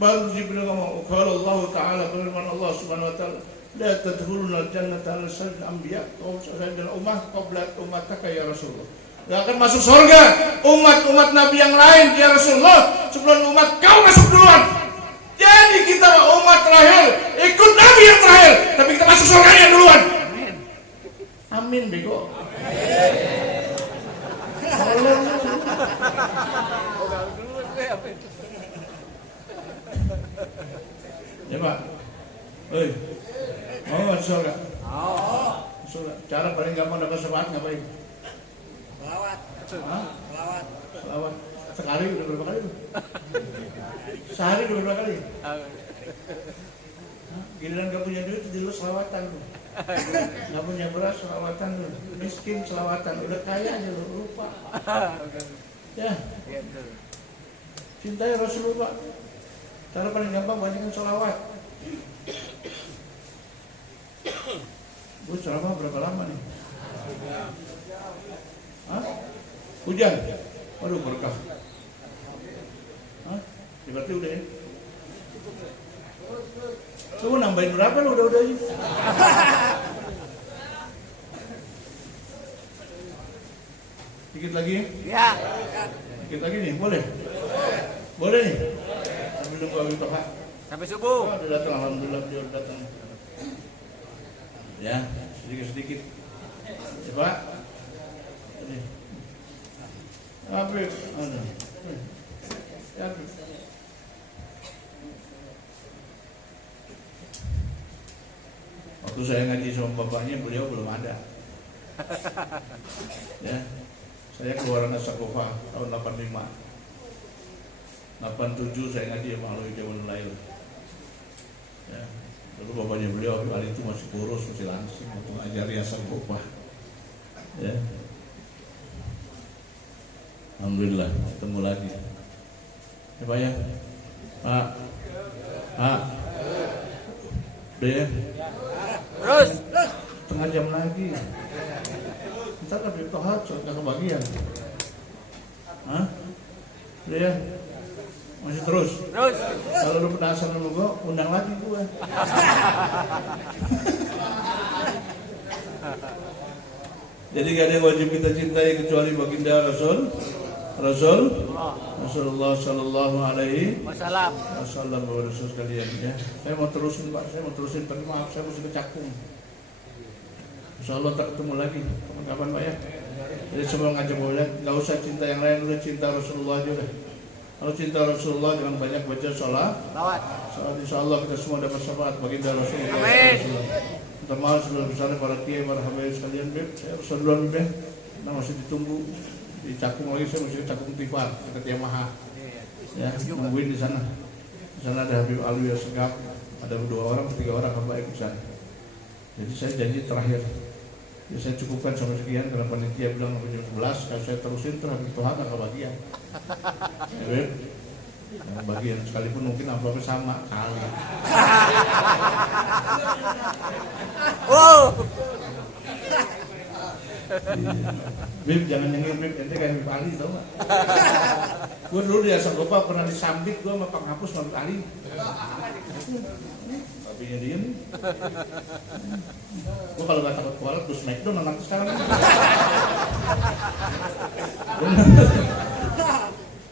Baru Jibril ngomong, kalau Allah Taala firman Allah Subhanahu Wa Taala, la tadkhuluna al-jannata ala sayyidil anbiya wa sayyidil ummah qabla ummataka ya Rasulullah. Gak akan masuk surga umat Nabi yang lain ya Rasulullah sebelum umat kau masuk duluan. Jadi kita umat terakhir ikut Nabi yang terakhir, tapi kita masuk surga yang duluan. Amin bego. Ya Pak, mau masuk surga? Surga. Cara paling gampang dapat syafaat ngapain? Selawat. Sekali udah berapa kali tuh? Sehari udah berapa kali? Giliran gak punya duit, jadi lu selawatan lu. Gak punya beras, selawatan lu. Miskin, selawatan. Udah kaya aja lu, lupa. Ya. Cintai Rasulullah. Cara paling gampang banyakin selawat. Bu, ceramah berapa lama nih? Hah? Hujan? Waduh, berkah. Hah? Berarti udah ya? Lu nambahin berapa lu? Udah aja. Dikit lagi ya? Ya. Dikit lagi nih, boleh? Boleh nih? Sambil nunggu Habib Pak. Sampai subuh. Oh, udah datang, alhamdulillah dia udah datang. Ya, sedikit-sedikit. Ya Pak. Ini. Habib, Ya Habib. Waktu saya ngaji sama bapaknya, beliau belum ada. Ya, saya keluaran Asakofah tahun 85. 87 saya ngaji sama Alwi Jawan Lail. Ya, lalu bapaknya beliau kali itu masih kurus, masih langsing, waktu ngajari Asakofah. Ya, alhamdulillah ketemu lagi. Ya Pak ya, Pak, udah ya. Terus. Setengah jam lagi. Ntar Habib Toha nggak kebagian. Hah? Udah ya? Masih terus? Terus. Kalau lu penasaran sama gue, undang lagi gue. Jadi gak ada yang wajib kita cintai kecuali baginda Rasulullah Sallallahu Alaihi Wasallam. Bapak Rasul sekalian ya. Saya mau terusin Pak, tapi maaf saya mesti ke Cakung. Insyaallah tak ketemu lagi kapan-kapan Pak ya. Jadi sebelum ngajak boleh, nggak usah cinta yang lain, udah cinta Rasulullah aja udah. Kalau cinta Rasulullah jangan banyak baca sholat. Insyaallah kita semua dapat syafaat baginda Rasulullah. Amin. Termasuk sebelum besar para kiai, para habaib sekalian, Beb. Saya harus duluan Beb. Nah masih ditunggu di Cakung lagi, saya masih Cakung Tifar dekat Yamaha. Ya, nungguin di sana. Di sana ada Habib Alwi Segap, ada 3 orang habaib di sana. Jadi saya janji terakhir. Ya, saya cukupkan sampai sekian karena panitia bilang jam 11. Kalau saya terusin terus Habib Toha nggak kebagian. Ya, Beb. Yang bagian sekalipun mungkin amplopnya sama kali. Wow. Bib jangan nyengir Bib, nanti kayak Bib Ali tau gak? Gue dulu di Asakofah pernah disambit gue sama penghapus sama Bib Ali. Tapinya diem. Gue kalau gak takut kualat gue smackdown nanti sekarang.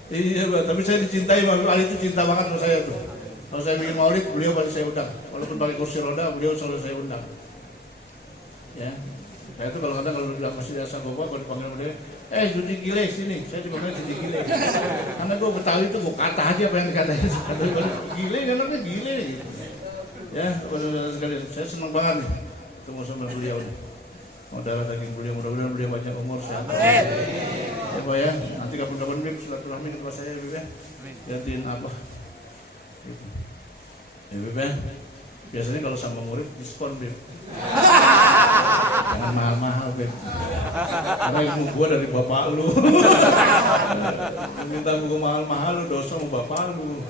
Iya, tapi saya dicintai sama Bib Ali, itu cinta banget sama saya tuh. Kalau saya bikin maulid, beliau pasti saya undang. Walaupun pakai kursi roda, beliau selalu saya undang. Ya, Saya itu kalau udah masih jasa bapak, kalau dipanggil sama dia, judi gile sini, saya dipanggil judi gile. Karena gue Betawi itu gue kata aja apa yang dikatain. Gile, namanya gile gitu. Ya, saudara sekalian, saya senang banget nih ketemu sama beliau nih. Mau darah daging beliau, mudah-mudahan beliau banyak umur sehat. Ya Pak ya, nanti kapan-kapan Bim silaturahmi kepada saya Bim ya. Lihatin apa? Ya Bim ya. Biasanya kalau sama murid diskon Bim. Jangan mahal-mahal Bim. Karena ilmu gua dari bapak lu. Minta buku mahal-mahal lu dosa sama bapak lu.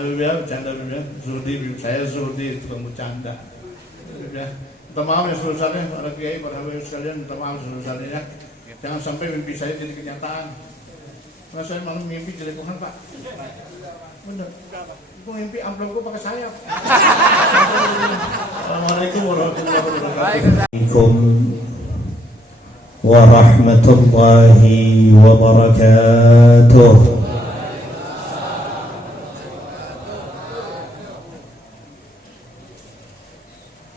Bim ya, bercanda Bim ya. Zuhdi Bim, saya Zuhdi tukang bercanda. Bim ya. Minta maaf ya sebesarnya para kiai, para habaib sekalian, minta maaf sebesarnya ya. Jangan sampai mimpi saya jadi kenyataan. Karena saya malam mimpi jadi Tuhan Pak. Bener. Gue mimpi amplop gue pakai sayap. Assalamualaikum warahmatullahi wabarakatuh. Warahmatullahi wabarakatuh.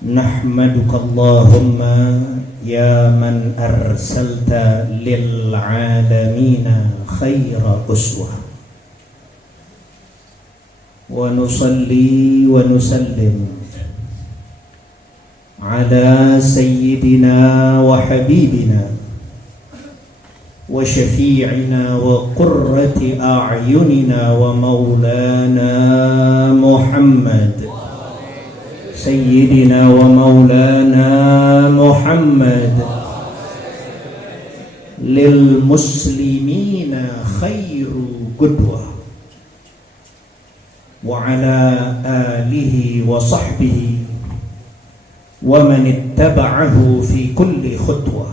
Nahmaduka Allahumma ya man arsalta lil alamina khaira uswah. Wa nusalli wa nusallim ala sayyidina wa habibina wa syafi'ina wa qurrati a'yunina wa maulana Muhammad sayyidina wa maulana Muhammad lil muslimina khairu qudwah wa ala alihi wa sahbihi wa man ittaba'ahu fi kulli khutwah.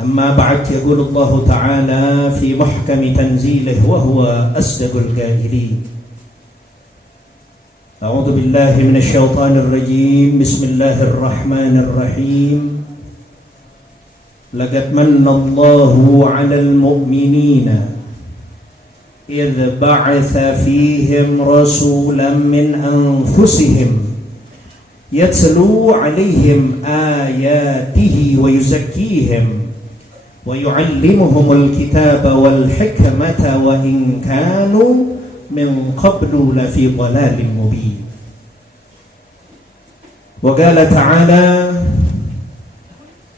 Amma ba'd, yaqulu Allah ta'ala fi muhkami tanzilihi wa huwa asdaqul qailin. A'udzu billahi minasy syaithanir rajim. Bismillahir rahmanir rahim. Laqad manna Allahu 'alal mu'minina إذ بعث فيهم رسولا من أنفسهم يتلو عليهم آياته ويزكيهم ويعلمهم الكتاب والحكمة وإن كانوا من قبل لفي ضلال مبين. وقال تعالى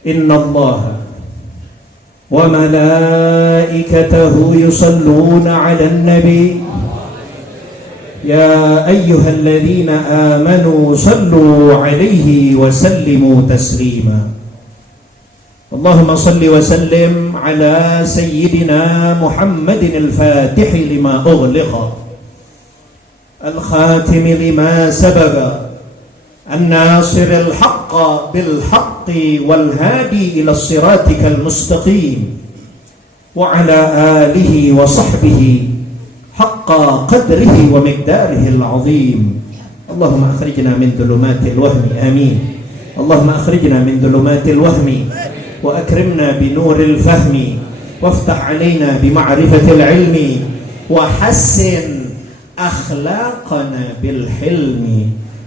إن الله وملائكته يصلون على النبي يا أيها الذين آمنوا صلوا عليه وسلموا تسليما. اللهم صل وسلم على سيدنا محمد الفاتح لما أغلق الخاتم لما سبق الناصر الحق بالحق والهادي إلى صراطك المستقيم وعلى آله وصحبه حق قدره ومقداره العظيم. اللهم أخرجنا من ظلمات الوهم آمين. اللهم أخرجنا من ظلمات الوهم وأكرمنا بنور الفهم وافتح علينا بمعرفة العلم وحسن أخلاقنا بالحلم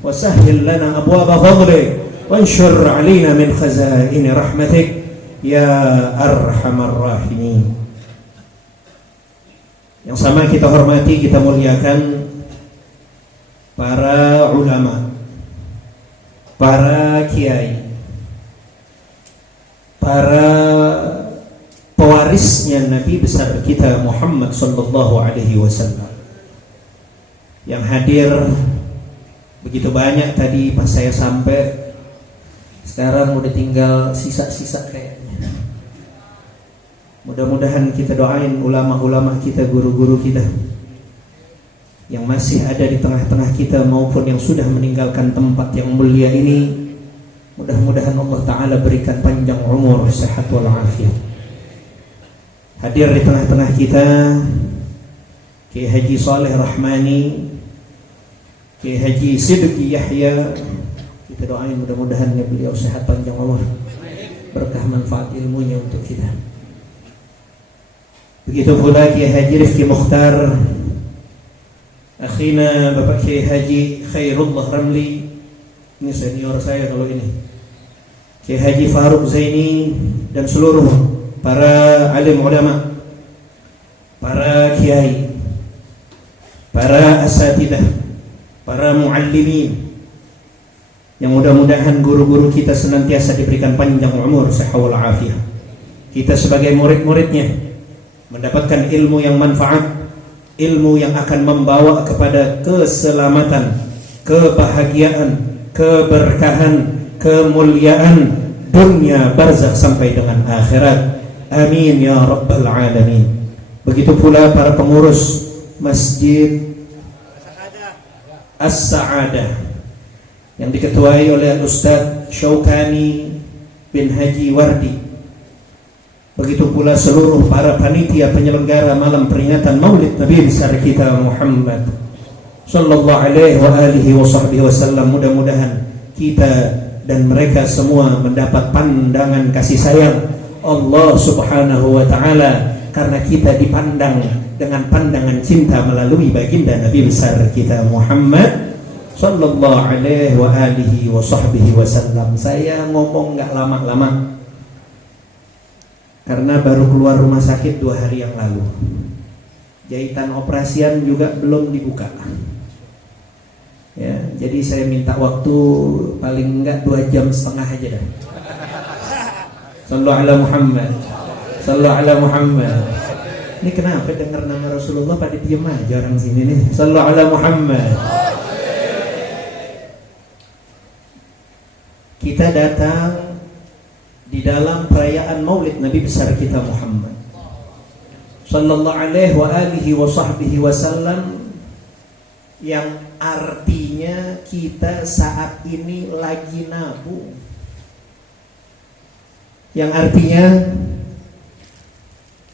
وسهل لنا أبواب فضلك وانشر علينا من خزائن رحمتك يا أرحم الراحمين. Yang sama kita hormati, kita muliakan para ulama, para kiai, para pewarisnya Nabi besar kita Muhammad sallallahu alaihi wasallam yang hadir begitu banyak tadi pas saya sampai. Sekarang udah tinggal sisa-sisa kayaknya. Mudah-mudahan kita doain ulama-ulama kita, guru-guru kita yang masih ada di tengah-tengah kita maupun yang sudah meninggalkan tempat yang mulia ini. Mudah-mudahan Allah Ta'ala berikan panjang umur, sehat walafiat. Hadir di tengah-tengah kita Kiai Haji Saleh Rahmani, Kiai Haji Sidqi Yahya. Kita doain mudah-mudahan beliau sehat panjang umur, berkah manfaat ilmunya untuk kita. Begitu pula Kiai Haji Rifki Mukhtar, akhina Bapak Kiai Haji Khairullah Ramli. Ini senior saya kalau ini. Kiai Haji Faruk Zaini dan seluruh para alim ulama, para kiai, para asatidah, para muallimin, yang mudah-mudahan guru-guru kita senantiasa diberikan panjang umur, sehat wal afiat. Kita sebagai murid-muridnya mendapatkan ilmu yang manfaat, ilmu yang akan membawa kepada keselamatan, kebahagiaan, keberkahan, kemuliaan dunia barzakh sampai dengan akhirat. Amin ya rabbal alamin. Begitu pula para pengurus Masjid As-Sa'adah yang diketuai oleh Ustaz Syaukani bin Haji Wardi. Begitu pula seluruh para panitia penyelenggara malam peringatan Maulid Nabi besar kita Muhammad sallallahu alaihi wa alihi wasallam. Mudah-mudahan kita dan mereka semua mendapat pandangan kasih sayang Allah Subhanahu wa taala, karena kita dipandang dengan pandangan cinta melalui baginda Nabi besar kita Muhammad sallallahu alaihi wa alihi wasallam. Saya ngomong enggak lama-lama karena baru keluar rumah sakit 2 hari yang lalu. Jahitan operasian juga belum dibuka. Ya, jadi saya minta waktu paling enggak 2,5 jam aja dah. Sallallahu ala Muhammad. Sallallahu ala Muhammad. Ini kenapa dengar nama Rasulullah pada diam aja orang sini nih. Sallallahu ala Muhammad. Kita datang di dalam perayaan Maulid Nabi besar kita Muhammad sallallahu alaihi wa alihi wasallam, yang artinya kita saat ini lagi nabung, yang artinya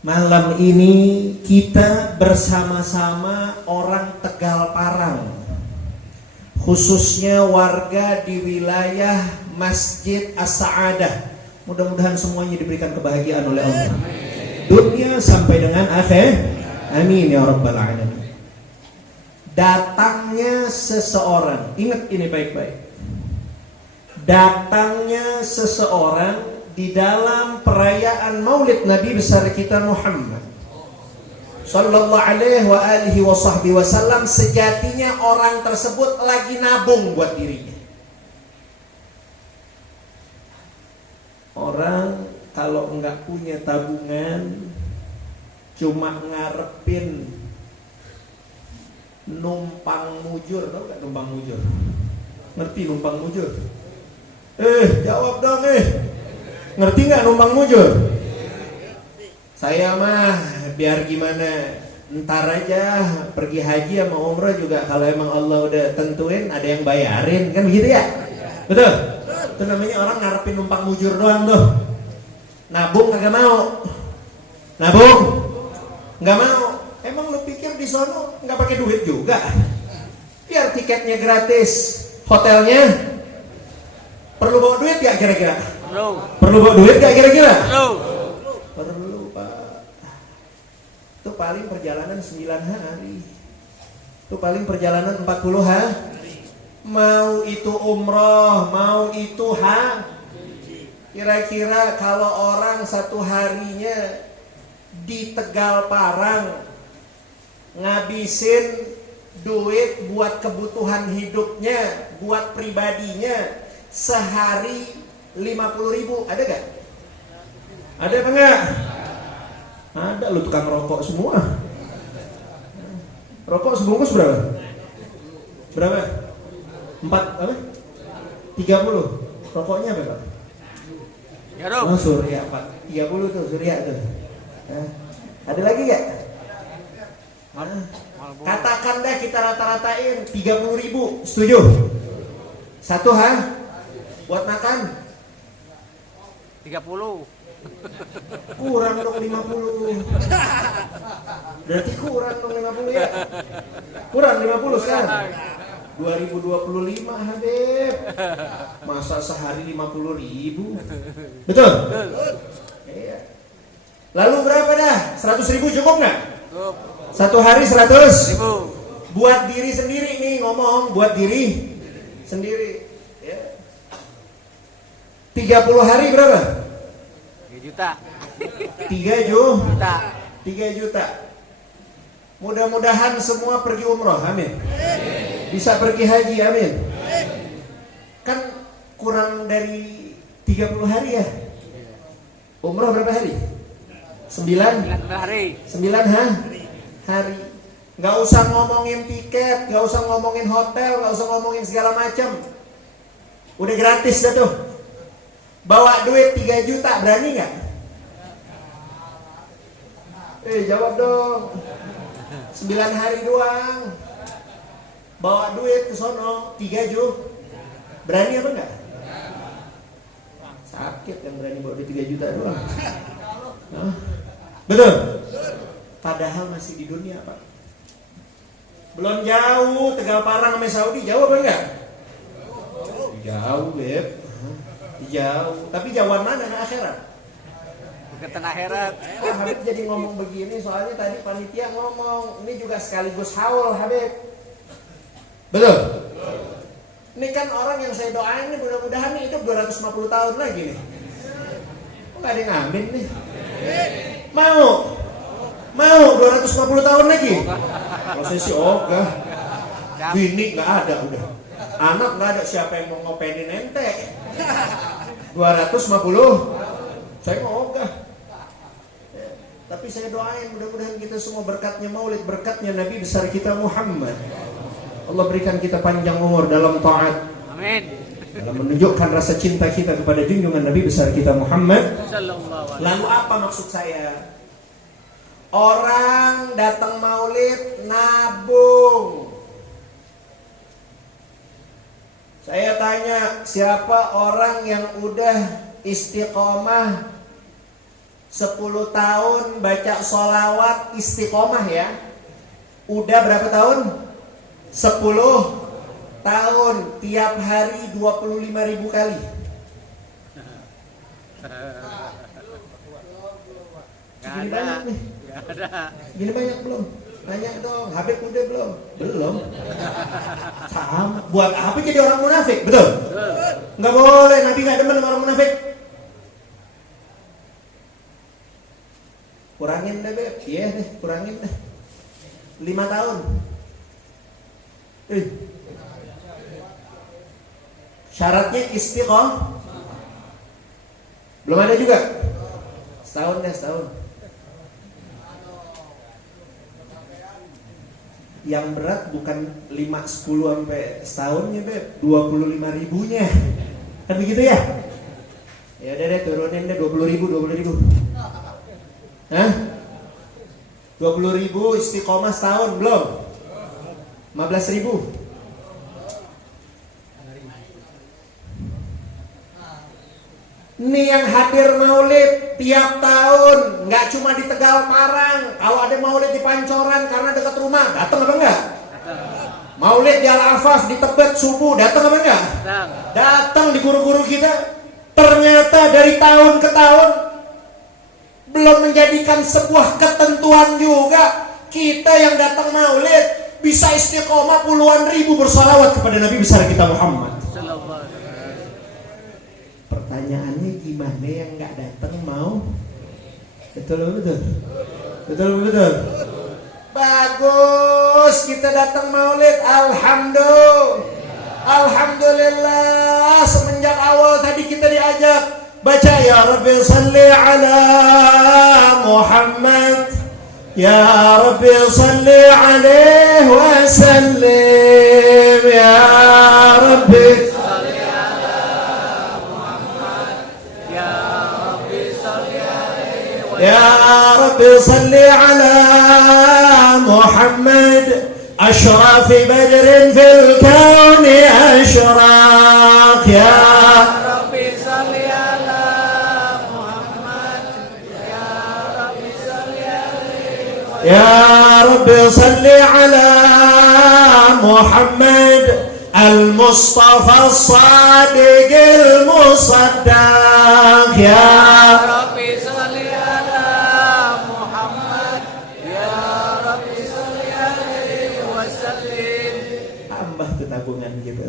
malam ini kita bersama-sama orang Tegal Parang, khususnya warga di wilayah Masjid As-Sa'adah. Mudah-mudahan semuanya diberikan kebahagiaan oleh Allah, dunia sampai dengan akhir. Amin ya rabbal alamin. Datangnya seseorang, ingat ini baik-baik, datangnya seseorang di dalam perayaan Maulid Nabi besar kita Muhammad sallallahu alaihi wa alihi wasallam, sejatinya orang tersebut lagi nabung buat dirinya. Orang kalau enggak punya tabungan, cuma ngarepin numpang mujur. Tahu gak numpang mujur? Ngerti numpang mujur? Jawab dong ngerti gak numpang mujur? Saya mah biar gimana, ntar aja pergi haji sama umrah juga kalau emang Allah udah tentuin ada yang bayarin, kan begitu ya? Betul? Itu namanya orang ngarepin numpang mujur doang tuh. Nabung kagak mau. Nabung nggak mau. Emang lu pikir di sono nggak pakai duit juga? Biar tiketnya gratis, hotelnya perlu bawa duit gak kira-kira? Perlu bawa duit gak kira-kira? Perlu Pak. Itu paling perjalanan 9 hari. Itu paling perjalanan 40 hari. Mau itu umroh, mau itu kira-kira kalau orang satu harinya di Tegal Parang ngabisin duit buat kebutuhan hidupnya, buat pribadinya sehari 50.000, ada gak? Ada apa enggak? Ada, lu tukang rokok semua. Rokok sebungkus berapa? Berapa? 4 apa? 30. Rokoknya berapa? Oh, Surya 4. 30 tuh Surya tuh. Ada lagi gak? Katakan deh kita rata-ratain 30.000. Setuju? Satu buat makan 30. Kurang dong 50. Berarti kurang dong 50 ya? Kurang 50 sekarang. 2025 Habib. Masa sehari 50.000? Betul? Iya. Lalu berapa dah? 100.000 cukup nggak? Satu hari 100.000. Buat diri sendiri nih ngomong, buat diri sendiri. Ya. 30 hari berapa? 3 juta. 3 Juta. 3 juta. Mudah-mudahan semua pergi umroh, amin. Bisa pergi haji, amin. Kan kurang dari 30 hari ya. Umroh berapa hari? 9 hari. 9 hari. Gak usah ngomongin tiket, gak usah ngomongin hotel, gak usah ngomongin segala macam. Udah gratis dah tuh. Bawa duit 3 juta, berani gak? Jawab dong. 9 hari doang. Bawa duit ke sono 3 juta. Berani apa enggak? Sakit yang berani bawa duit 3 juta doang. Nah, betul. Padahal masih di dunia, Pak. Belum jauh, Tegal Parang sama Saudi, jauh apa enggak? Jauh, Beb. Jauh. Tapi jauhan mana? Akhirat. Deketan akhirat. Habib jadi ngomong begini soalnya tadi panitia ngomong, ini juga sekaligus haul, Habib. Betul? Ini kan orang yang saya doain nih, mudah-mudahan nih hidup 250 tahun lagi nih. Kok gak ada yang amin nih? Mau 250 tahun lagi? Kalau saya sih ogah. Bini gak ada udah. Anak gak ada, siapa yang mau ngopenin ente? 250 saya mau ogah. Tapi saya doain mudah-mudahan kita semua berkatnya maulid, berkatnya Nabi besar kita Muhammad. Allah berikan kita panjang umur dalam taat. Amin. Dalam menunjukkan rasa cinta kita kepada junjungan Nabi besar kita Muhammad. Lalu apa maksud saya? Orang datang maulid nabung. Saya tanya, siapa orang yang udah istiqomah 10 tahun baca sholawat istiqomah ya? Udah berapa tahun? 10 tahun, tiap hari 25.000 kali. Gini banyak nih. Gini banyak belum? Nanya dong, Habib udah belum? Belum. Sama. Buat apa jadi orang munafik? Betul? Nggak boleh, Nabi nggak demen orang munafik. Kurangin deh, Beb. Iya deh, kurangin deh. 5 tahun. Syaratnya istiqomah. Belum ada juga. Setahun deh, setahun. Yang berat bukan 5-10 sampai setahunnya, Beb. 25.000-nya. Kan begitu ya? Ya udah deh, turunin deh 20.000. Hah? 20.000 istiqomah setahun belum? 15.000. Nih yang hadir maulid tiap tahun, nggak cuma di Tegal Parang. Kalau ada maulid di Pancoran karena dekat rumah, datang apa enggak? Maulid di Al-Afaf di Tebet subuh, datang apa enggak? Datang di guru-guru kita. Ternyata dari tahun ke tahun belum menjadikan sebuah ketentuan juga. Kita yang datang maulid bisa istiqomah puluhan ribu bersolawat kepada Nabi besar kita Muhammad. Pertanyaannya gimana yang nggak datang mau? Betul. Bagus, kita datang maulid. Alhamdulillah. Semenjak awal tadi kita diajak baca ya Rabbi salli ala Muhammad, ya Rabbi salli alaihi wa sallim, ya Rabbi يا رب صل على محمد أشرف بدر في الكون أشراق يا رب صل على محمد يا رب صل على محمد المصطفى الصادق المصدق يا رب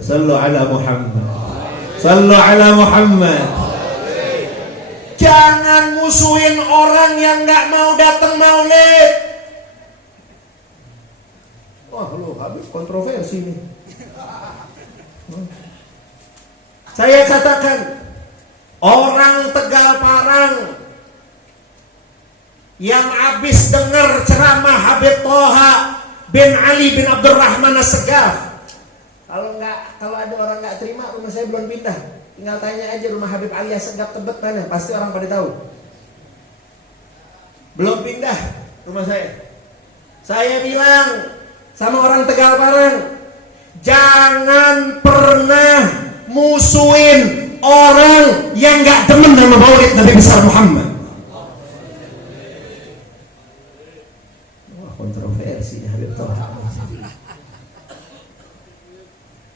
sallu ala Muhammad. Jangan musuhin orang yang nggak mau datang maulid. Wah, lu habis kontroversi nih. Saya katakan, orang Tegal Parang yang habis dengar ceramah Habib Thaha bin Ali bin Abdurrahman As-Segaf, kalau ada orang nggak terima, rumah saya belum pindah. Tinggal tanya aja rumah Habib Ali As-Segaf Tebet mana, pasti orang pada tahu. Belum pindah rumah saya. Saya bilang sama orang Tegal Parang, jangan pernah musuhin orang yang nggak demen sama maulid Nabi besar Muhammad. Wah, kontroversi Habib Thaha.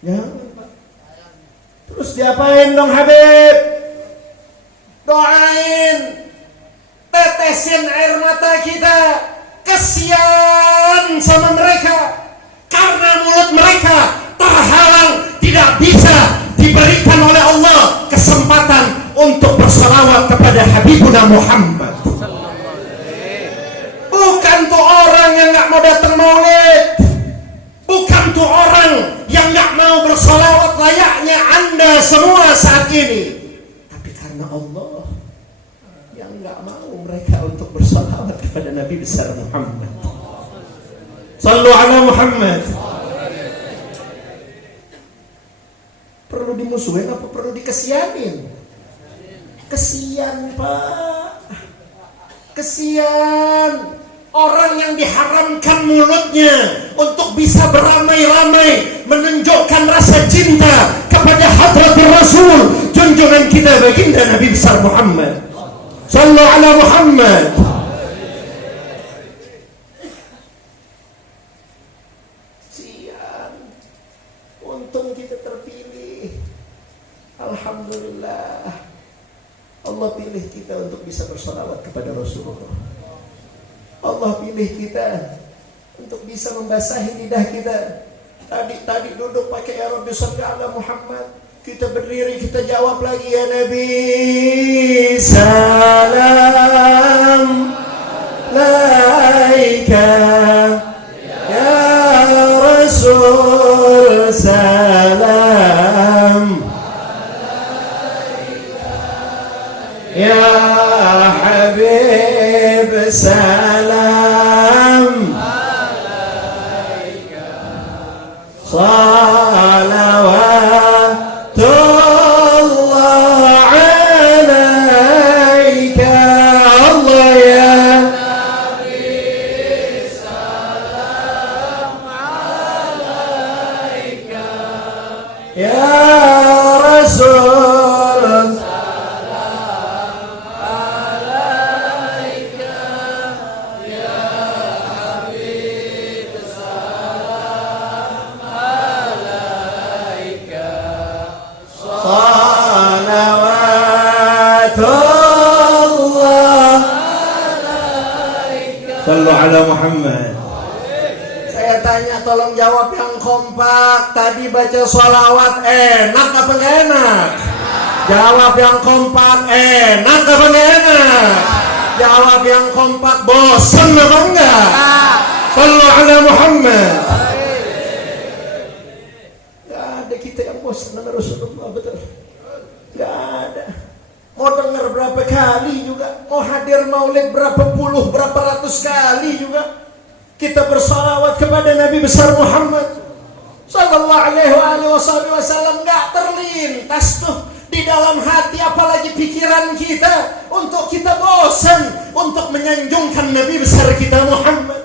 Jangan, Pak. Terus diapain dong Habib? Doain, tetesin air mata kita. Kesian sama mereka, karena mulut mereka terhalang, tidak bisa diberikan oleh Allah kesempatan untuk bersalawat kepada Habibuna Muhammad. Bukan tuh orang yang gak mau datang maulid, bukan tuh orang yang gak mau bersalawat layaknya Anda semua saat ini, tapi karena Allah yang gak mau mereka untuk bersalawat kepada Nabi besar Muhammad. Sallu ala Muhammad. Perlu dimusuhin apa perlu dikesianin? Kesian, Pak. Kesian orang yang diharamkan mulutnya untuk bisa beramai-ramai menunjukkan rasa cinta kepada hadratul Rasul, junjungan kita baginda Nabi besar Muhammad. Sallu ala Muhammad. Sian, untung kita terpilih. Alhamdulillah, Allah pilih kita untuk bisa bersolawat kepada Rasulullah. Allah pilih kita untuk bisa membasahi lidah kita. Tadi duduk pakai ya Rabbi shalli ala Muhammad. Kita berdiri, kita jawab lagi ya Nabi. Salam laika ya Rasul. Salam ya Habib. Salam salawatullah alaika. Allah ya Nabi, salam alaika ya Rasul. Sallu ala Muhammad. Saya tanya, tolong jawab yang kompak. Tadi baca sholawat enak apa nggak enak? Jawab yang kompak, enak apa nggak enak? Jawab yang kompak, bosan apa enggak? Sallu ala Muhammad. Gak ada kita yang bosan sama Rasulullah, betul? Gak ada. Mau dengar berapa kali juga, mau hadir maulid berapa puluh, berapa ratus kali juga, kita bersalawat kepada Nabi besar Muhammad sallallahu alaihi wasallam. Gak terlintas tuh di dalam hati, apalagi pikiran kita, untuk kita bosan untuk menyanjungkan Nabi besar kita Muhammad.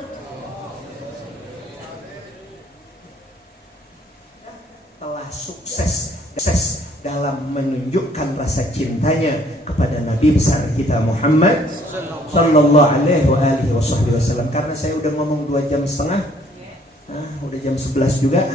Telah sukses dalam menunjukkan rasa cintanya kepada Nabi besar kita Muhammad sallallahu alaihi wasallam. Karena saya udah ngomong 2 jam setengah, udah jam 11 juga,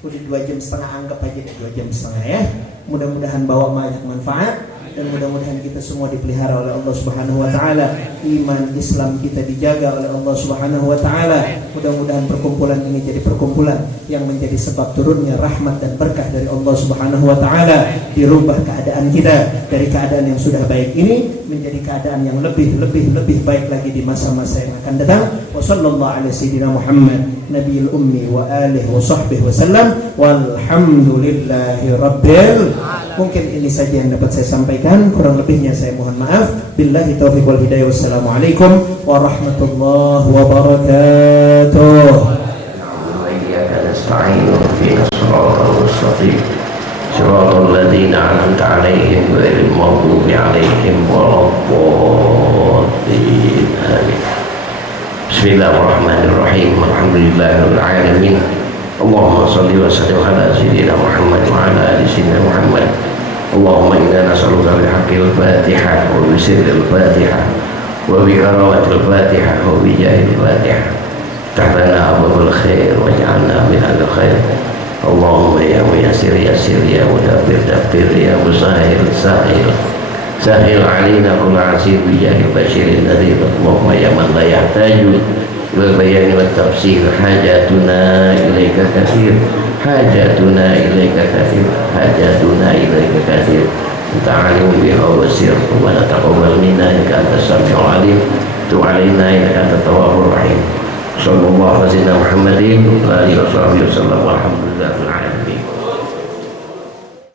udah 2 jam setengah, anggap aja 2 jam setengah ya. Mudah-mudahan bawa banyak manfaat. dan mudah-mudahan kita semua dipelihara oleh Allah Subhanahu wa taala, iman Islam kita dijaga oleh Allah Subhanahu wa taala. Mudah-mudahan perkumpulan ini jadi perkumpulan yang menjadi sebab turunnya rahmat dan berkah dari Allah Subhanahu wa taala, dirubah keadaan kita dari keadaan yang sudah baik ini menjadi keadaan yang lebih baik lagi di masa-masa yang akan datang. Wa sallallahu ala sayyidina Muhammad nabiyil ummi wa alihi wa sahbihi wasallam walhamdulillahi rabbil. Mungkin ini saja yang dapat saya sampaikan, kurang lebihnya saya mohon maaf. Billahi taufiq wal hidayah. Wassalamualaikum warahmatullahi wabarakatuh. صراط الذين أنعمت عليهم غير المغضوب عليهم ولا الضالين آمين. بسم الله الرحمن الرحيم. الحمد لله رب العالمين. اللهم صل وسلم على سيدنا محمد وعلى آل سيدنا محمد. اللهم إنا نسألك بحق الفاتحة وبسر الفاتحة وبكرامة الفاتحة وبجاه الفاتحة تحلنا أبواب الخير واجعلنا من أهل الخير. اللهم يا ميسر يسر يا مدبر دبر يا مسهل سهل سهل علينا كل عسير بجاه البشير النذير. اللهم يا من لا يحتاج إلى البيان والتفسير حاجاتنا إليك كثير حاجاتنا إليك كثير حاجاتنا إليك كثير. أنت عالم بها وسر. ربنا تقبل منا إنك أنت السميع العليم. تب علينا إنك أنت التواب الرحيم. صلى الله على سيدنا محمد وآله وصحبه وسلم والحمد لله رب العالمين.